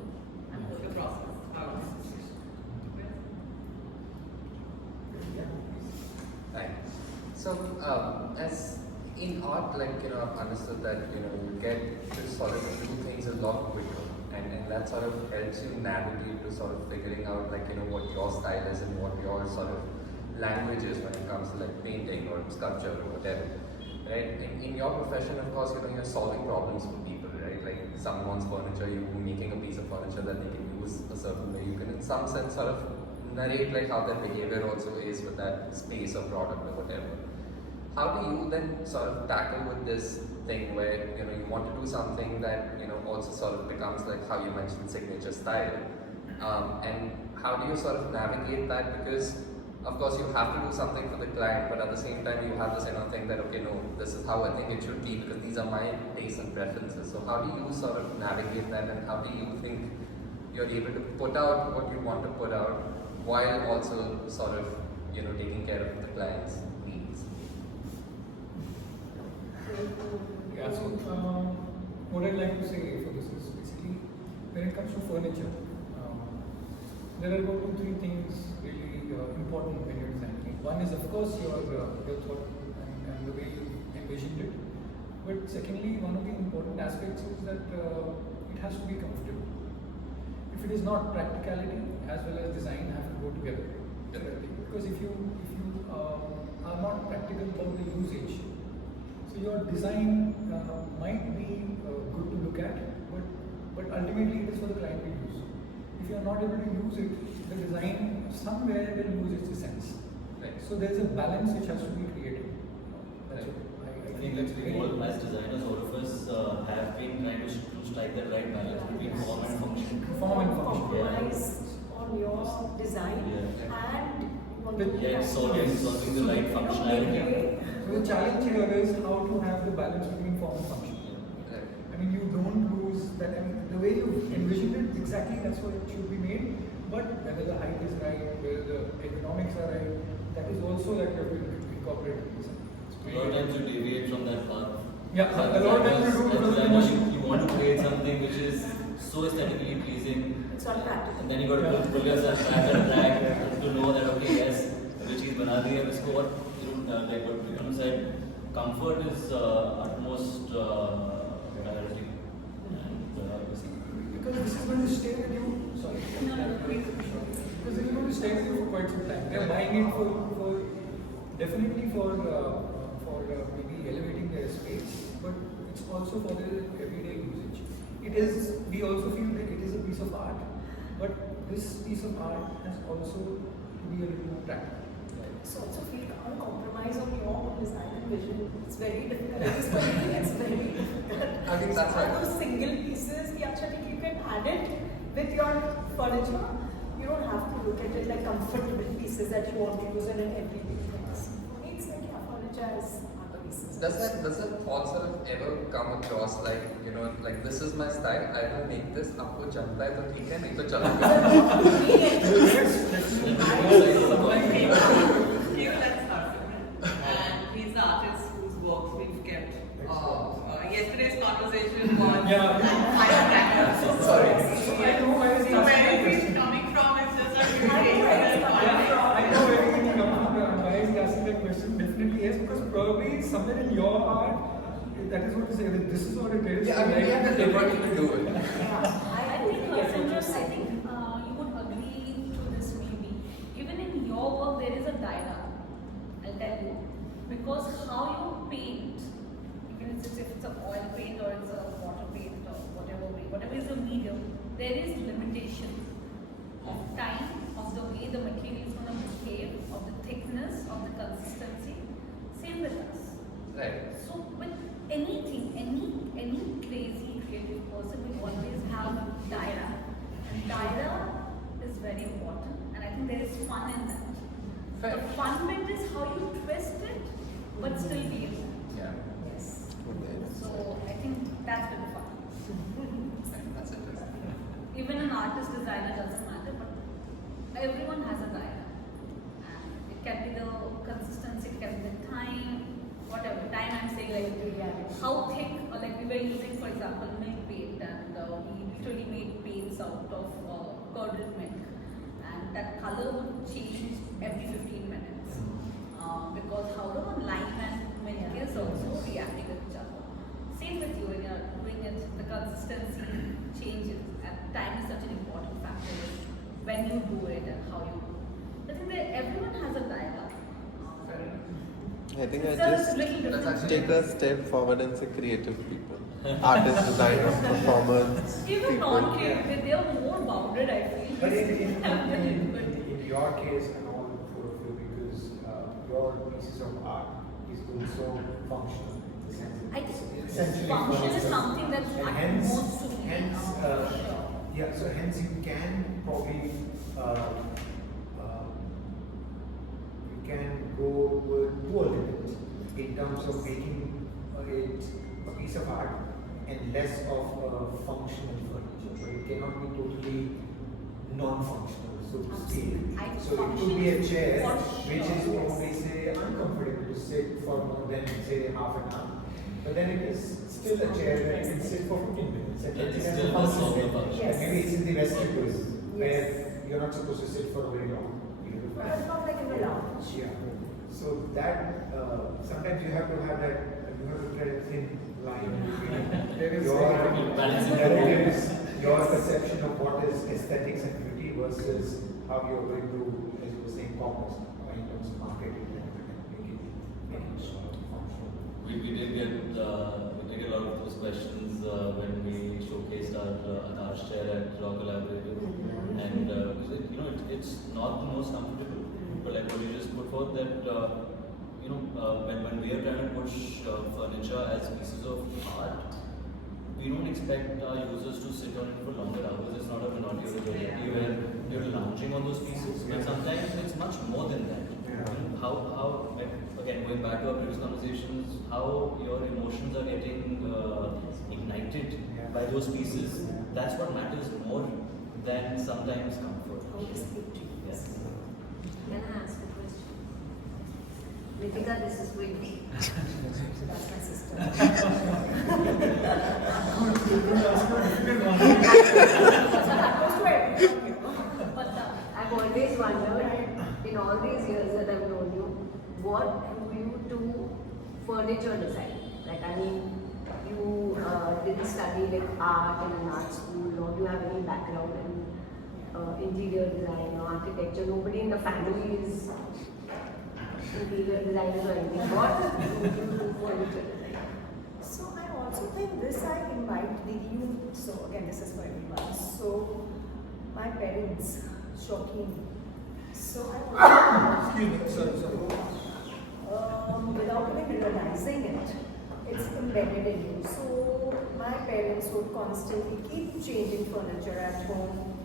I'm going The to process. How it is. Right. So, as in art, like, I've understood that, you get to sort of do things a lot quicker. And that sort of helps you navigate to sort of figuring out, like, what your style is and what your sort of language is when it comes to, like, painting or sculpture or whatever. Right? In your profession, of course, you're solving problems for people, right? Like, someone wants furniture, you're making a piece of furniture that they can use a certain way. You can, in some sense, sort of narrate like how their behavior also is with that space or product or whatever. How do you then sort of tackle with this thing where you want to do something that also sort of becomes like how you mentioned signature style, and how do you sort of navigate that? Because of course you have to do something for the client, but at the same time you have this thing that okay, no, this is how I think it should be because these are my tastes and preferences. So how do you sort of navigate that, and how do you think you're able to put out what you want to put out while also sort of taking care of the client's needs? Yeah, so what I'd like to say for this is basically when it comes to furniture, there are about 2-3 things really important when you're designing. One is of course your thought and the way you envisioned it. But secondly, one of the important aspects is that it has to be comfortable. If it is not, practicality as well as design have to go together. Because if you are not practical about the usage, so your design might be good to look at, but ultimately it is for the client to use. If you are not able to use it, the design somewhere will lose its essence. Right. So there is a balance which has to be created. That's what I think that's very all as designers, all of us have been trying to strike that right balance between form and function. Form and function. Compromise on your design and Solving the right functionality. So the challenge here is how to have the balance between form and function. Right. I mean, you don't lose that. I mean, the way you envisioned it, exactly that's what it should be made. But whether the height is right, whether the economics are right, times you deviate from that path. Yeah, So a lot of times you do because of I know emotion. you want to create something which is so aesthetically pleasing. It's not practical. And then you got to pull yourself back on track to know that okay, yes, which is bana diya, isko what like what Vikram said, comfort is utmost priority. And Because this is going to stay with you. Sorry. Because this is going to stay with you for quite some time. They are buying it for definitely for maybe elevating their space, but it's also for their everyday usage. It is. We also feel that it is a piece of art, but this piece of art has also to be a little more practical. So also feel can't compromise on your own design and vision. It's very difficult. It's very difficult. I think that's All right. those single pieces, the Akshay, you can add it with your furniture. You don't have to look at it like comfortable pieces that you want to use in an everyday things. For me, it's like furniture as other pieces. Does that thought sort of ever come across like, you know, like this is my style, I will make this, आपको जमता है तो ठीक है, नहीं तो चलो. Keyur, that's perfect. And he's the artist whose works we've kept. Yesterday's conversation was firecrackers. Sorry. So where is he coming from? It's just a I know where you're coming from. Why is he asking that question? Definitely yes, because probably somewhere in your art, that is what you say. That this is what it is. Yeah, I mean, we have the liberty to do it. I think you would agree to this maybe. Even in your work, there is a dialogue. I'll tell you, because how you paint, even if it's an oil paint or it's a water paint or whatever is the medium, there is limitation of time, of the way the material is going to behave, of the thickness, of the consistency. Same with us. Right. So with anything, any crazy creative person will always have a dialogue. And dialogue is very important, and I think there is fun in that. Fair. The fun bit is how you twist it, but still be in that. Yeah. Yes. So I think that's been fun. That's interesting. Even an artist designer doesn't matter, but everyone has a dialogue. And it can be the consistency, it can be the time, whatever. Time I'm saying like how thick, or like we were using for example milk paint, and we literally made paints out of curdled milk. And that color would change every 15 minutes. Because how the lime and milk is also reacting with each other. Same with you when you're doing it, the consistency changes, and time is such an important factor when you do it and how you do it. I think that everyone has a dialogue. I think I It's just just little different. That's take a step forward and say creative people. Artists, designers, performers, Even people. non-creative, they are more bounded, I feel. But in your case, and all four of you, because your pieces of art is also functional. In the sense that I it's think essentially function is functional. something that's And utmost to me. hence, Sure. yeah. So hence you can probably you can go to a limit in terms of making it a piece of art and less of a functional furniture. But it cannot be totally non-functional, so to speak. Absolutely. So it could be a chair For which is sure. probably say uncomfortable to sit for more than say half an hour. But then it is still a chair where you can sit for 15 minutes. And It it has still a does serve function. the function. And maybe it's in the vestibule where Yes. you're not supposed to sit for a very long period of But time. it's not like in the lounge. Yeah. So that sometimes you have to have that. You have to tread a thin line between your narratives, your perception of what is aesthetics and beauty versus how you're going to, as you were saying, commerce in terms of marketing and make it functional. We did get a lot of those questions when we showcased our Akash chair at Raw Collaborative, and it's not the most comfortable, but like what you just put forth that when we are trying to push furniture as pieces of art, we don't expect our users to sit on it for longer hours. It's not a monocular where you're lounging on those pieces, but sometimes it's much more than that. How like, again going back to our previous conversations, how your emotions are getting ignited by those pieces. That's what matters more than sometimes comfort. How to speak to you. Yes. Can I ask a question? Nithika, this is for you. That's my sister. I've always wondered, in all these years that I've known you, what do you do furniture design? Like, I mean, you didn't study like art in an art school, nor do you have any background in interior design or architecture. Nobody in the family is interior designers or anything. What do you do furniture design? So I also think this I invite you. So again, this is for everyone. So my parents, shocking. So I Excuse me, sorry. without even realizing it, it's embedded in you. So my parents would constantly keep changing furniture at home,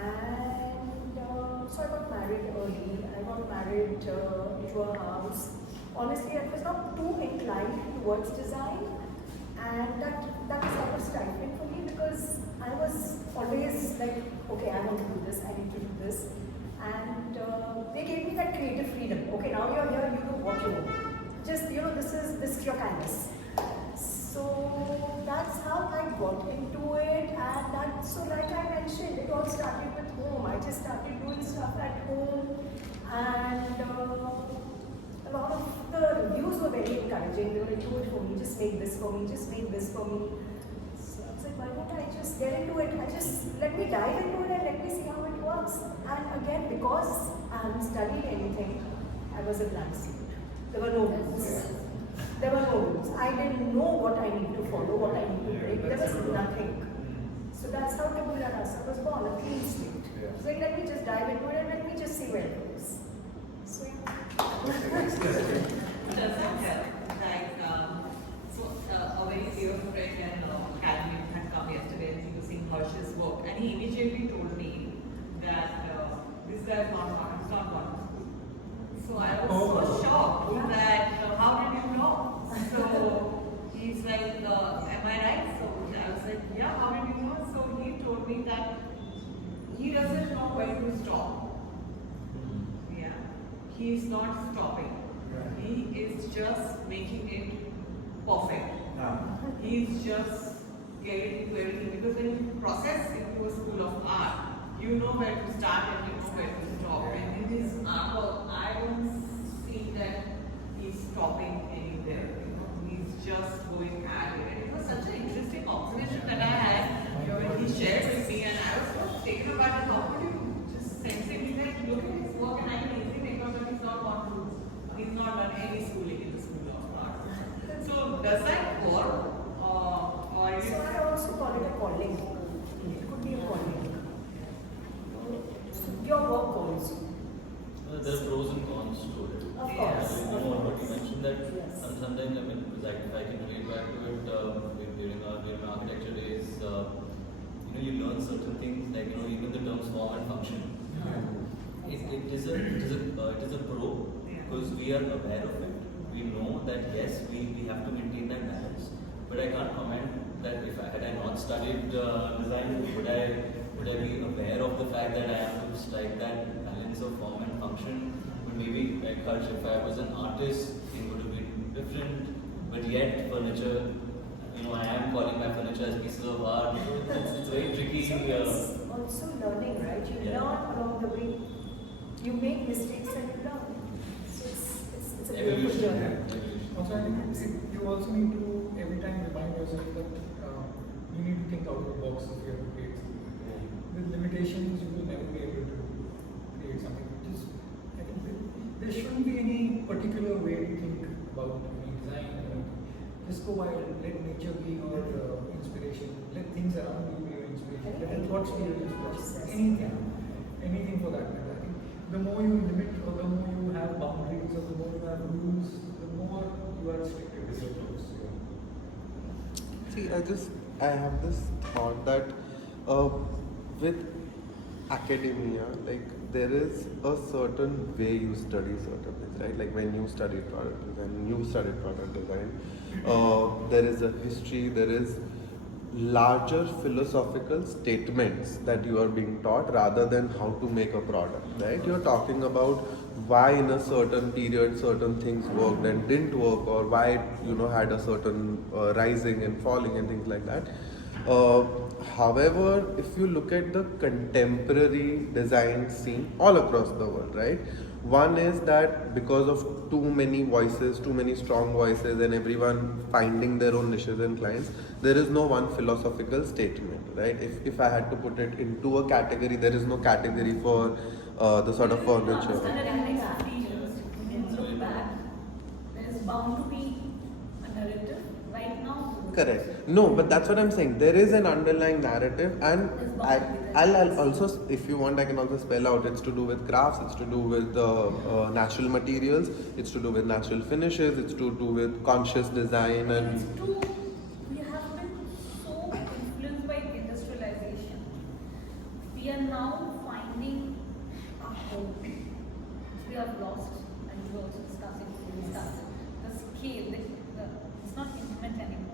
and so I got married early. I got married to a house. Honestly, I was not too inclined towards design, and that was sort of stifling for me because I was always like, okay, I want to do this, I need to do this. And they gave me that creative freedom. Okay, now you're here, you do what you want. Just, this is your canvas. So that's how I got into it. And so like I mentioned, it all started with home. I just started doing stuff at home. And a lot of the reviews were very encouraging. They were like, do it for me, just make this for me, just make this for me. So I was like, why don't I just get into it? Let me dive into it and let me see how it works. And again, because I haven't studied anything, I was a blank slate. There were no rules. There were no rules. I didn't know what I need to follow, what I need to break. There was nothing. So that's how Tabula Rasa was born, a clean slate. So like, let me just dive into it and let me just see where it goes. So yeah. Does that help? Like, a very dear friend and academic had come yesterday and he was seeing Harsh's work, and he immediately told me that this guy is not one, it's not one. So I was so shocked that how did you know? So he's like, am I right? So I was like, yeah, how did you know? So he told me that he doesn't know when to stop. Yeah, he's not stopping. He is just making it perfect. He's just getting into everything, because when you process into a school of art, you know where to start and you know where to stop. And in his artwork, I don't see that he's stopping anywhere. He's just going at it. And it was such an interesting observation that I had when he shared with me, and I was so taken aback. How could you just sense it? He's like, look at his work, and I can easily make out that he's not gone to, he's not done any schooling in the School of Art. So does that work? So I also call it a calling. It could be a calling. So your work calls you. There are pros and cons to it. Of course. What you mentioned that Yes. sometimes, I mean, like if I can relate back to it, during my architecture days, you learn certain things, like, even the terms form and function. It is a pro, because we are aware of it. We know that yes, we have to maintain that balance. But I can't comment that if I had not studied design, would I be aware of the fact that I have to strike that balance of form and function? But maybe like Harsh, if I was an artist, it would have been different. But yet furniture, I am calling my furniture as pieces of art. It's very tricky. So it's also learning, right? You learn along the way. You make mistakes and you learn. So it's a beautiful Evolution. journey. Also, I think you also need to every time remind yourself that you need to think out of the box if you have to create something. With limitations, you will never be able to create something. I think there shouldn't be any particular way to think about design. Just go wild. Let nature be your inspiration. Let things around you be your inspiration. Let thoughts be your inspiration. Anything for that matter. I think the more you limit, or the more you have boundaries, or the more you have rules, the more you are restricted with your clothes. See, I have this thought that with academia, like there is a certain way you study certain things, right? Like when you study product design, there is a history, there is larger philosophical statements that you are being taught rather than how to make a product, right? You're talking about why in a certain period certain things worked and didn't work, or why it, had a certain rising and falling and things like that. uh, However, if you look at the contemporary design scene all across the world, right? One is that because of too many voices, too many strong voices, and everyone finding their own niches and clients, there is no one philosophical statement, right? If I had to put it into a category, there is no category for the sort of furniture. Understand that in the next 50 years, when you look back, there is bound to be a narrative. Right now, Correct. No, but that's what I'm saying. There is an underlying narrative, and I'll also, if you want, I can also spell out. It's to do with crafts. It's to do with natural materials. It's to do with natural finishes. It's to do with conscious design and. We have been so influenced by industrialization. We are now finding a home. We have lost, and we were also discussing the scale. It's not intimate anymore.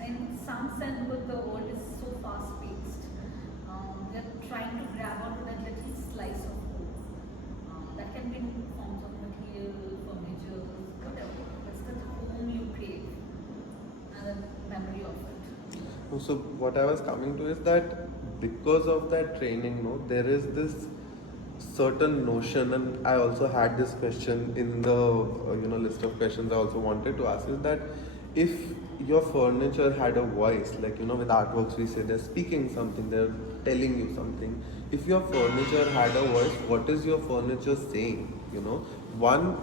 And in some sense, but the world is so fast paced. We are trying to grab onto that little slice of home. That can be in forms of material, furniture, whatever. It's the home you crave and the memory of it. So what I was coming to is that because of that training, there is this certain notion, and I also had this question in the list of questions I also wanted to ask, is that if your furniture had a voice, like with artworks we say they're speaking something, they're telling you something. If your furniture had a voice, what is your furniture saying? One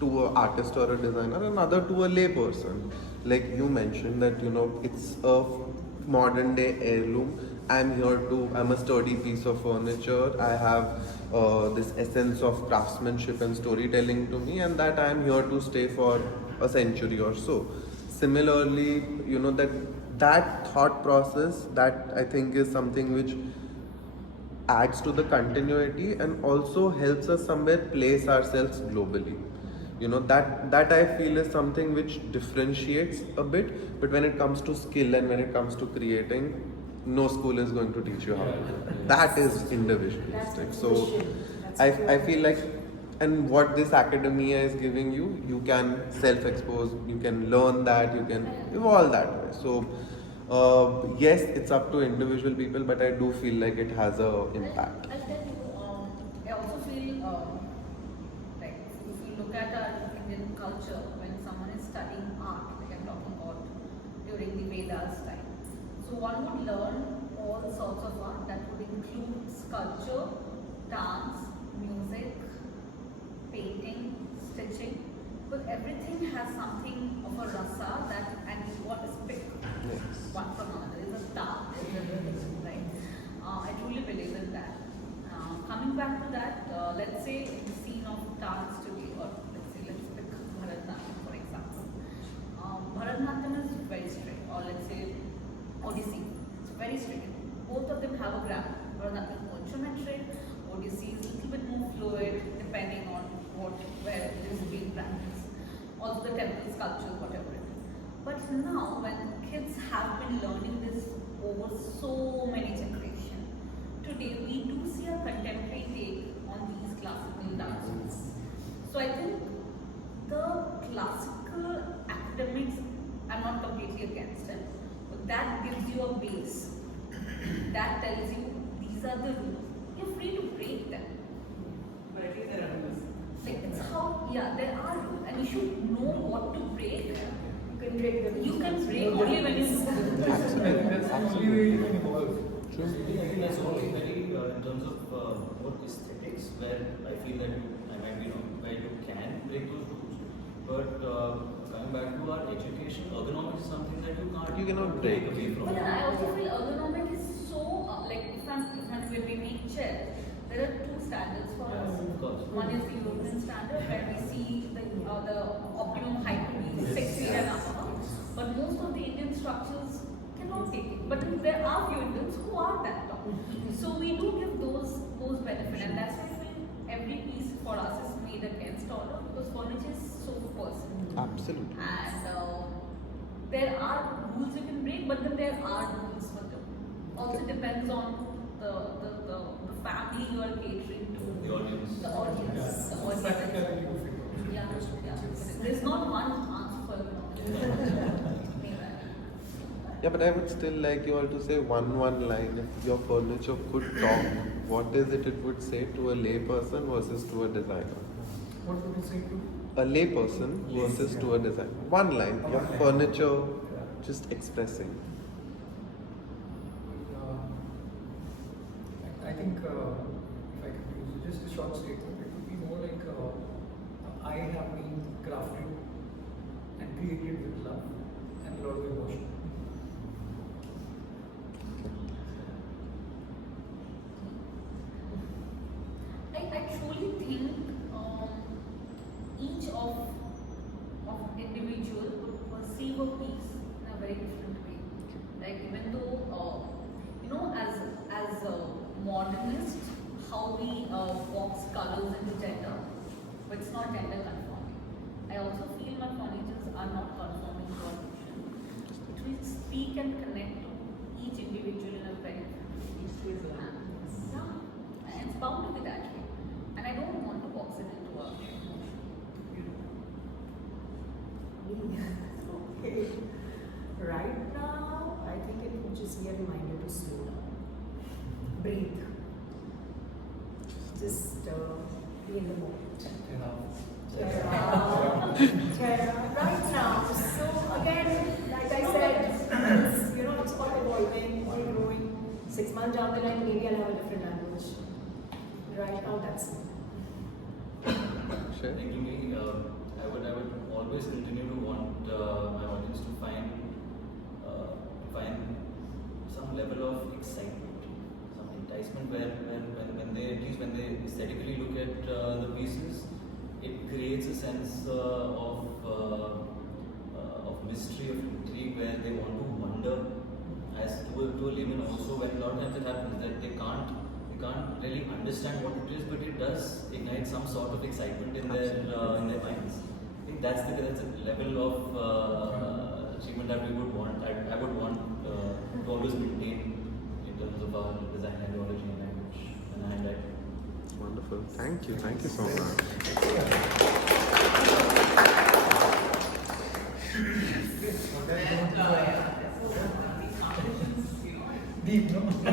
to an artist or a designer, another to a lay person. Like you mentioned that it's a modern day heirloom. I'm a sturdy piece of furniture. I have this essence of craftsmanship and storytelling to me, and that I'm here to stay for a century or so. Similarly, that thought process, that I think is something which adds to the continuity and also helps us somewhere place ourselves globally. That I feel is something which differentiates a bit, but when it comes to skill and when it comes to creating, no school is going to teach you how to do it. That is individualistic. So I feel like, and what this academia is giving you, you can self-expose, you can learn that, you can evolve that way. So yes, it's up to individual people, but I do feel like it has a impact. I'll tell you, I also feel like if we look at our Indian culture, when someone is studying art, like I'm talking about during the Vedas time, so one would learn all sorts of art that would include sculpture, dance, music, painting, stitching, but everything has something of a rasa that, and what is picked one from another. There's a star, right? I truly believe in that. Coming back to that, let's say in the scene of dance today, or let's pick Bharatanatyam for example. Bharatanatyam is very strict, or let's say Odissi, it's very strict. Both of them have a grammar. Bharatanatyam is more geometric, Odissi is a little bit more fluid depending on where it is being practiced. Also the temple sculpture, whatever it is. But now when kids have been learning this over so many generations, today we do see a contemporary take on these classical dances. So I think the classical academics, I'm not completely against it, but that gives you a base. That tells you these are the rules. You're free to break them. But at least there are rules. Like it's how, there are rules, and you should know what to break. you can break them. You can break only when you know. That's actually where you can evolve. I think that's also very in terms of more aesthetics, where I feel that where you can break those rules. But coming back to our education, ergonomics is something that you cannot break away from. But then I also feel ergonomic is so like when we make chairs, there are two standards for us. Of course. One is the European standard where we see the optimum height to be 6 feet and above. But most of the Indian structures cannot take it. But there are few Indians who are that tall. So we do give those benefits, and that's why I feel every piece for us is made against order, because furniture is so personal. Absolutely. And there are rules you can break, but then there are rules for them. Also depends on the family you are catering to. The audience. The audience. The audience. Practicality of it. Yeah, yeah. There's not one answer for Yeah, but I would still like you all to say one line. If your furniture could talk, what is it would say to a lay person versus to a designer? What would you say to? A lay person versus to a designer. One line. Your furniture just expressing. I think if I could use just a short statement, it would be more like I have been crafted and created with love and a lot of emotion. I truly think each of individual would perceive a piece in a very different way. Like even though as modernists, how we box colors into gender, but it's not gender conforming. I also feel my furnitures are not conforming to our vision. It will speak and connect to each individual in a very different way. And it's bound to be that way. And I don't want to box it into a Okay. Right now, I think it would just be a reminder to slow down. Breathe. Just be in the moment. Right now. So again, like I said, it's all evolving, all growing. 6 months down the line, maybe I'll have a different language. Right now, that's it. Sure. Like to me, I would always continue to want my audience to find some level of excitement, some enticement where when they aesthetically look at the pieces, it creates a sense of mystery, of intrigue, where they want to wonder. As to a layman also, when a lot of times it happens that they can't really understand what it is, but it does ignite some sort of excitement in their minds. I think that's the level of achievement that we would want. I would want to always maintain in terms of our design ideology and language and handwriting. Wonderful. Thank you so much. Deep, no? He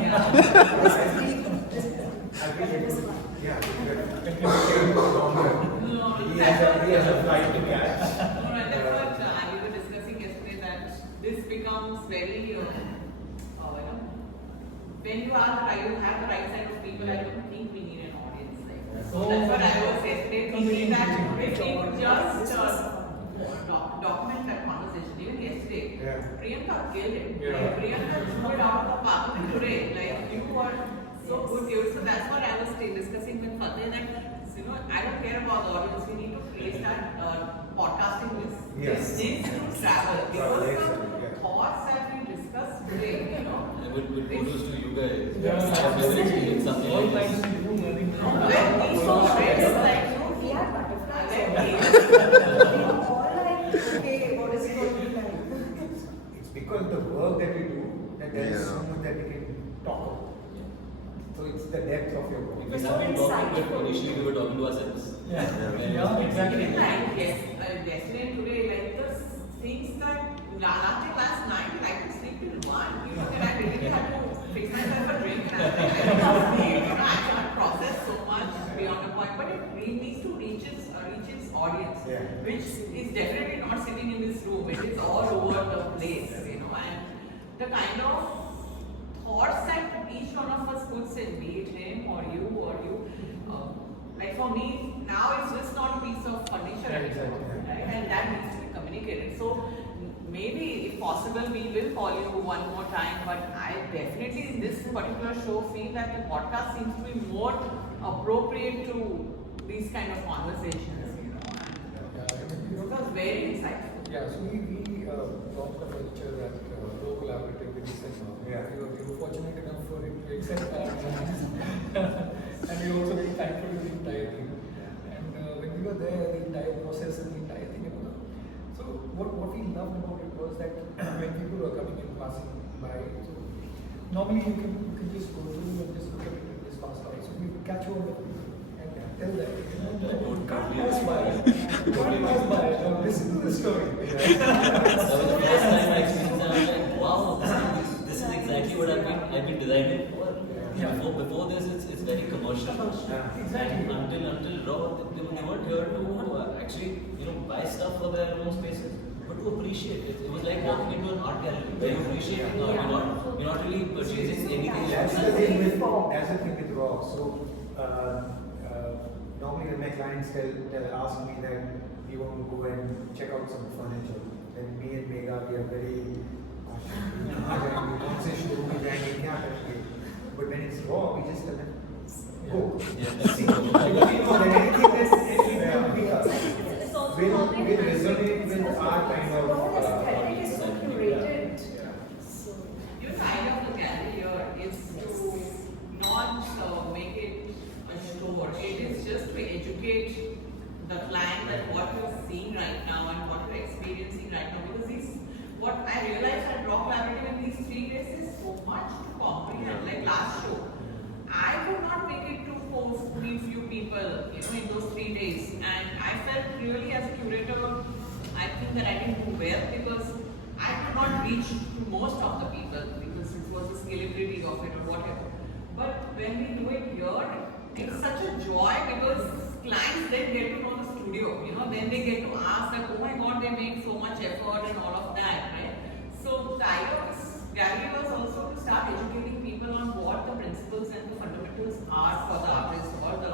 has a flight to catch. No, that's what we were discussing yesterday, that this becomes very, when you have the right side of people, I don't think we need an audience. That's what I was yesterday thinking, that if we would just document that conversation, even yesterday, Priyanka killed it. Like, Priyanka threw it out of the park today. Like, you were so good, Keyur. So that's what I was discussing with Fateh, that I don't care about the audience. We need to place that podcasting list. Yes. This needs to travel, because the thoughts that we discussed today, With kudos to you guys. Yeah. I've never experienced something All like kinds this. of people learning. Well, so friends like We are butterflies. I like We are all like, okay, what is it going to be like? It's because the work that we do that there is Yeah. so much that we can talk about. So it's the depth of your work. If we have been talking, but initially we were talking to ourselves. Yeah, exactly. Even like yesterday and today, like the things that last night, I could sleep till 1. That I really had to fix myself a drink, and I cannot process so much beyond the point. But it needs to reach its audience, which is definitely not sitting in this room. It is all over the place, and the kind of thoughts that each one of us puts in, be it him or you. Like for me, now it's just not a piece of furniture anymore, right? And that needs to be communicated. So maybe, if possible, we will call you one more time. But I definitely, in this particular show, feel that the podcast seems to be more appropriate to these kind of conversations. It was very insightful. Yeah, so we launched the furniture at Low Collaborative with Cinema. We were fortunate enough for it to accept our designs. And we were also very thankful to the entire team. And when we were there, the entire process and the entire thing, so what we loved about it was that when people were who are coming and passing by. So normally you can just go through and just look at it and just pass by. So you catch hold of it and tell them, can't pass by. Can't pass by. Now listen to the story. That was the first time I experienced that. I was like, wow, this is exactly what I've been designing for. Yeah. Before this, it's very commercial. Exactly. And until Raw, they weren't here to actually buy stuff for their own spaces, but to appreciate it. It was like walking into an art gallery where you appreciate it. You're not really purchasing anything. That's the thing with Raw. So normally when my clients ask me that we want to go and check out some furniture, then me and Megha, we are very but when it's Raw, we just tell them go. See, will resonate with our kind of Aesthetic is so curated. Your side of the gallery here is to not make it a store. It is just to educate the client that what you're seeing right now and what you're experiencing right now. Because what I realized at Raw Collaborative in these 3 days is so much to comprehend. Like last show, I could not make it to only few people, in those 3 days, and I felt really as a curator, I think that I didn't do well because I could not reach to most of the people because it was the scalability of it or whatever. But when we do it here, it's such a joy because clients then get to know the studio, then they get to ask that, oh my god, they make so much effort and all of that, right? So the idea of this gallery was also to start educating people on what the principles and the fundamentals are for the artist or the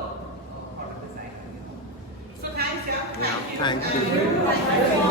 product designer. So thanks, yeah. Thank you. Thank you. Thank you.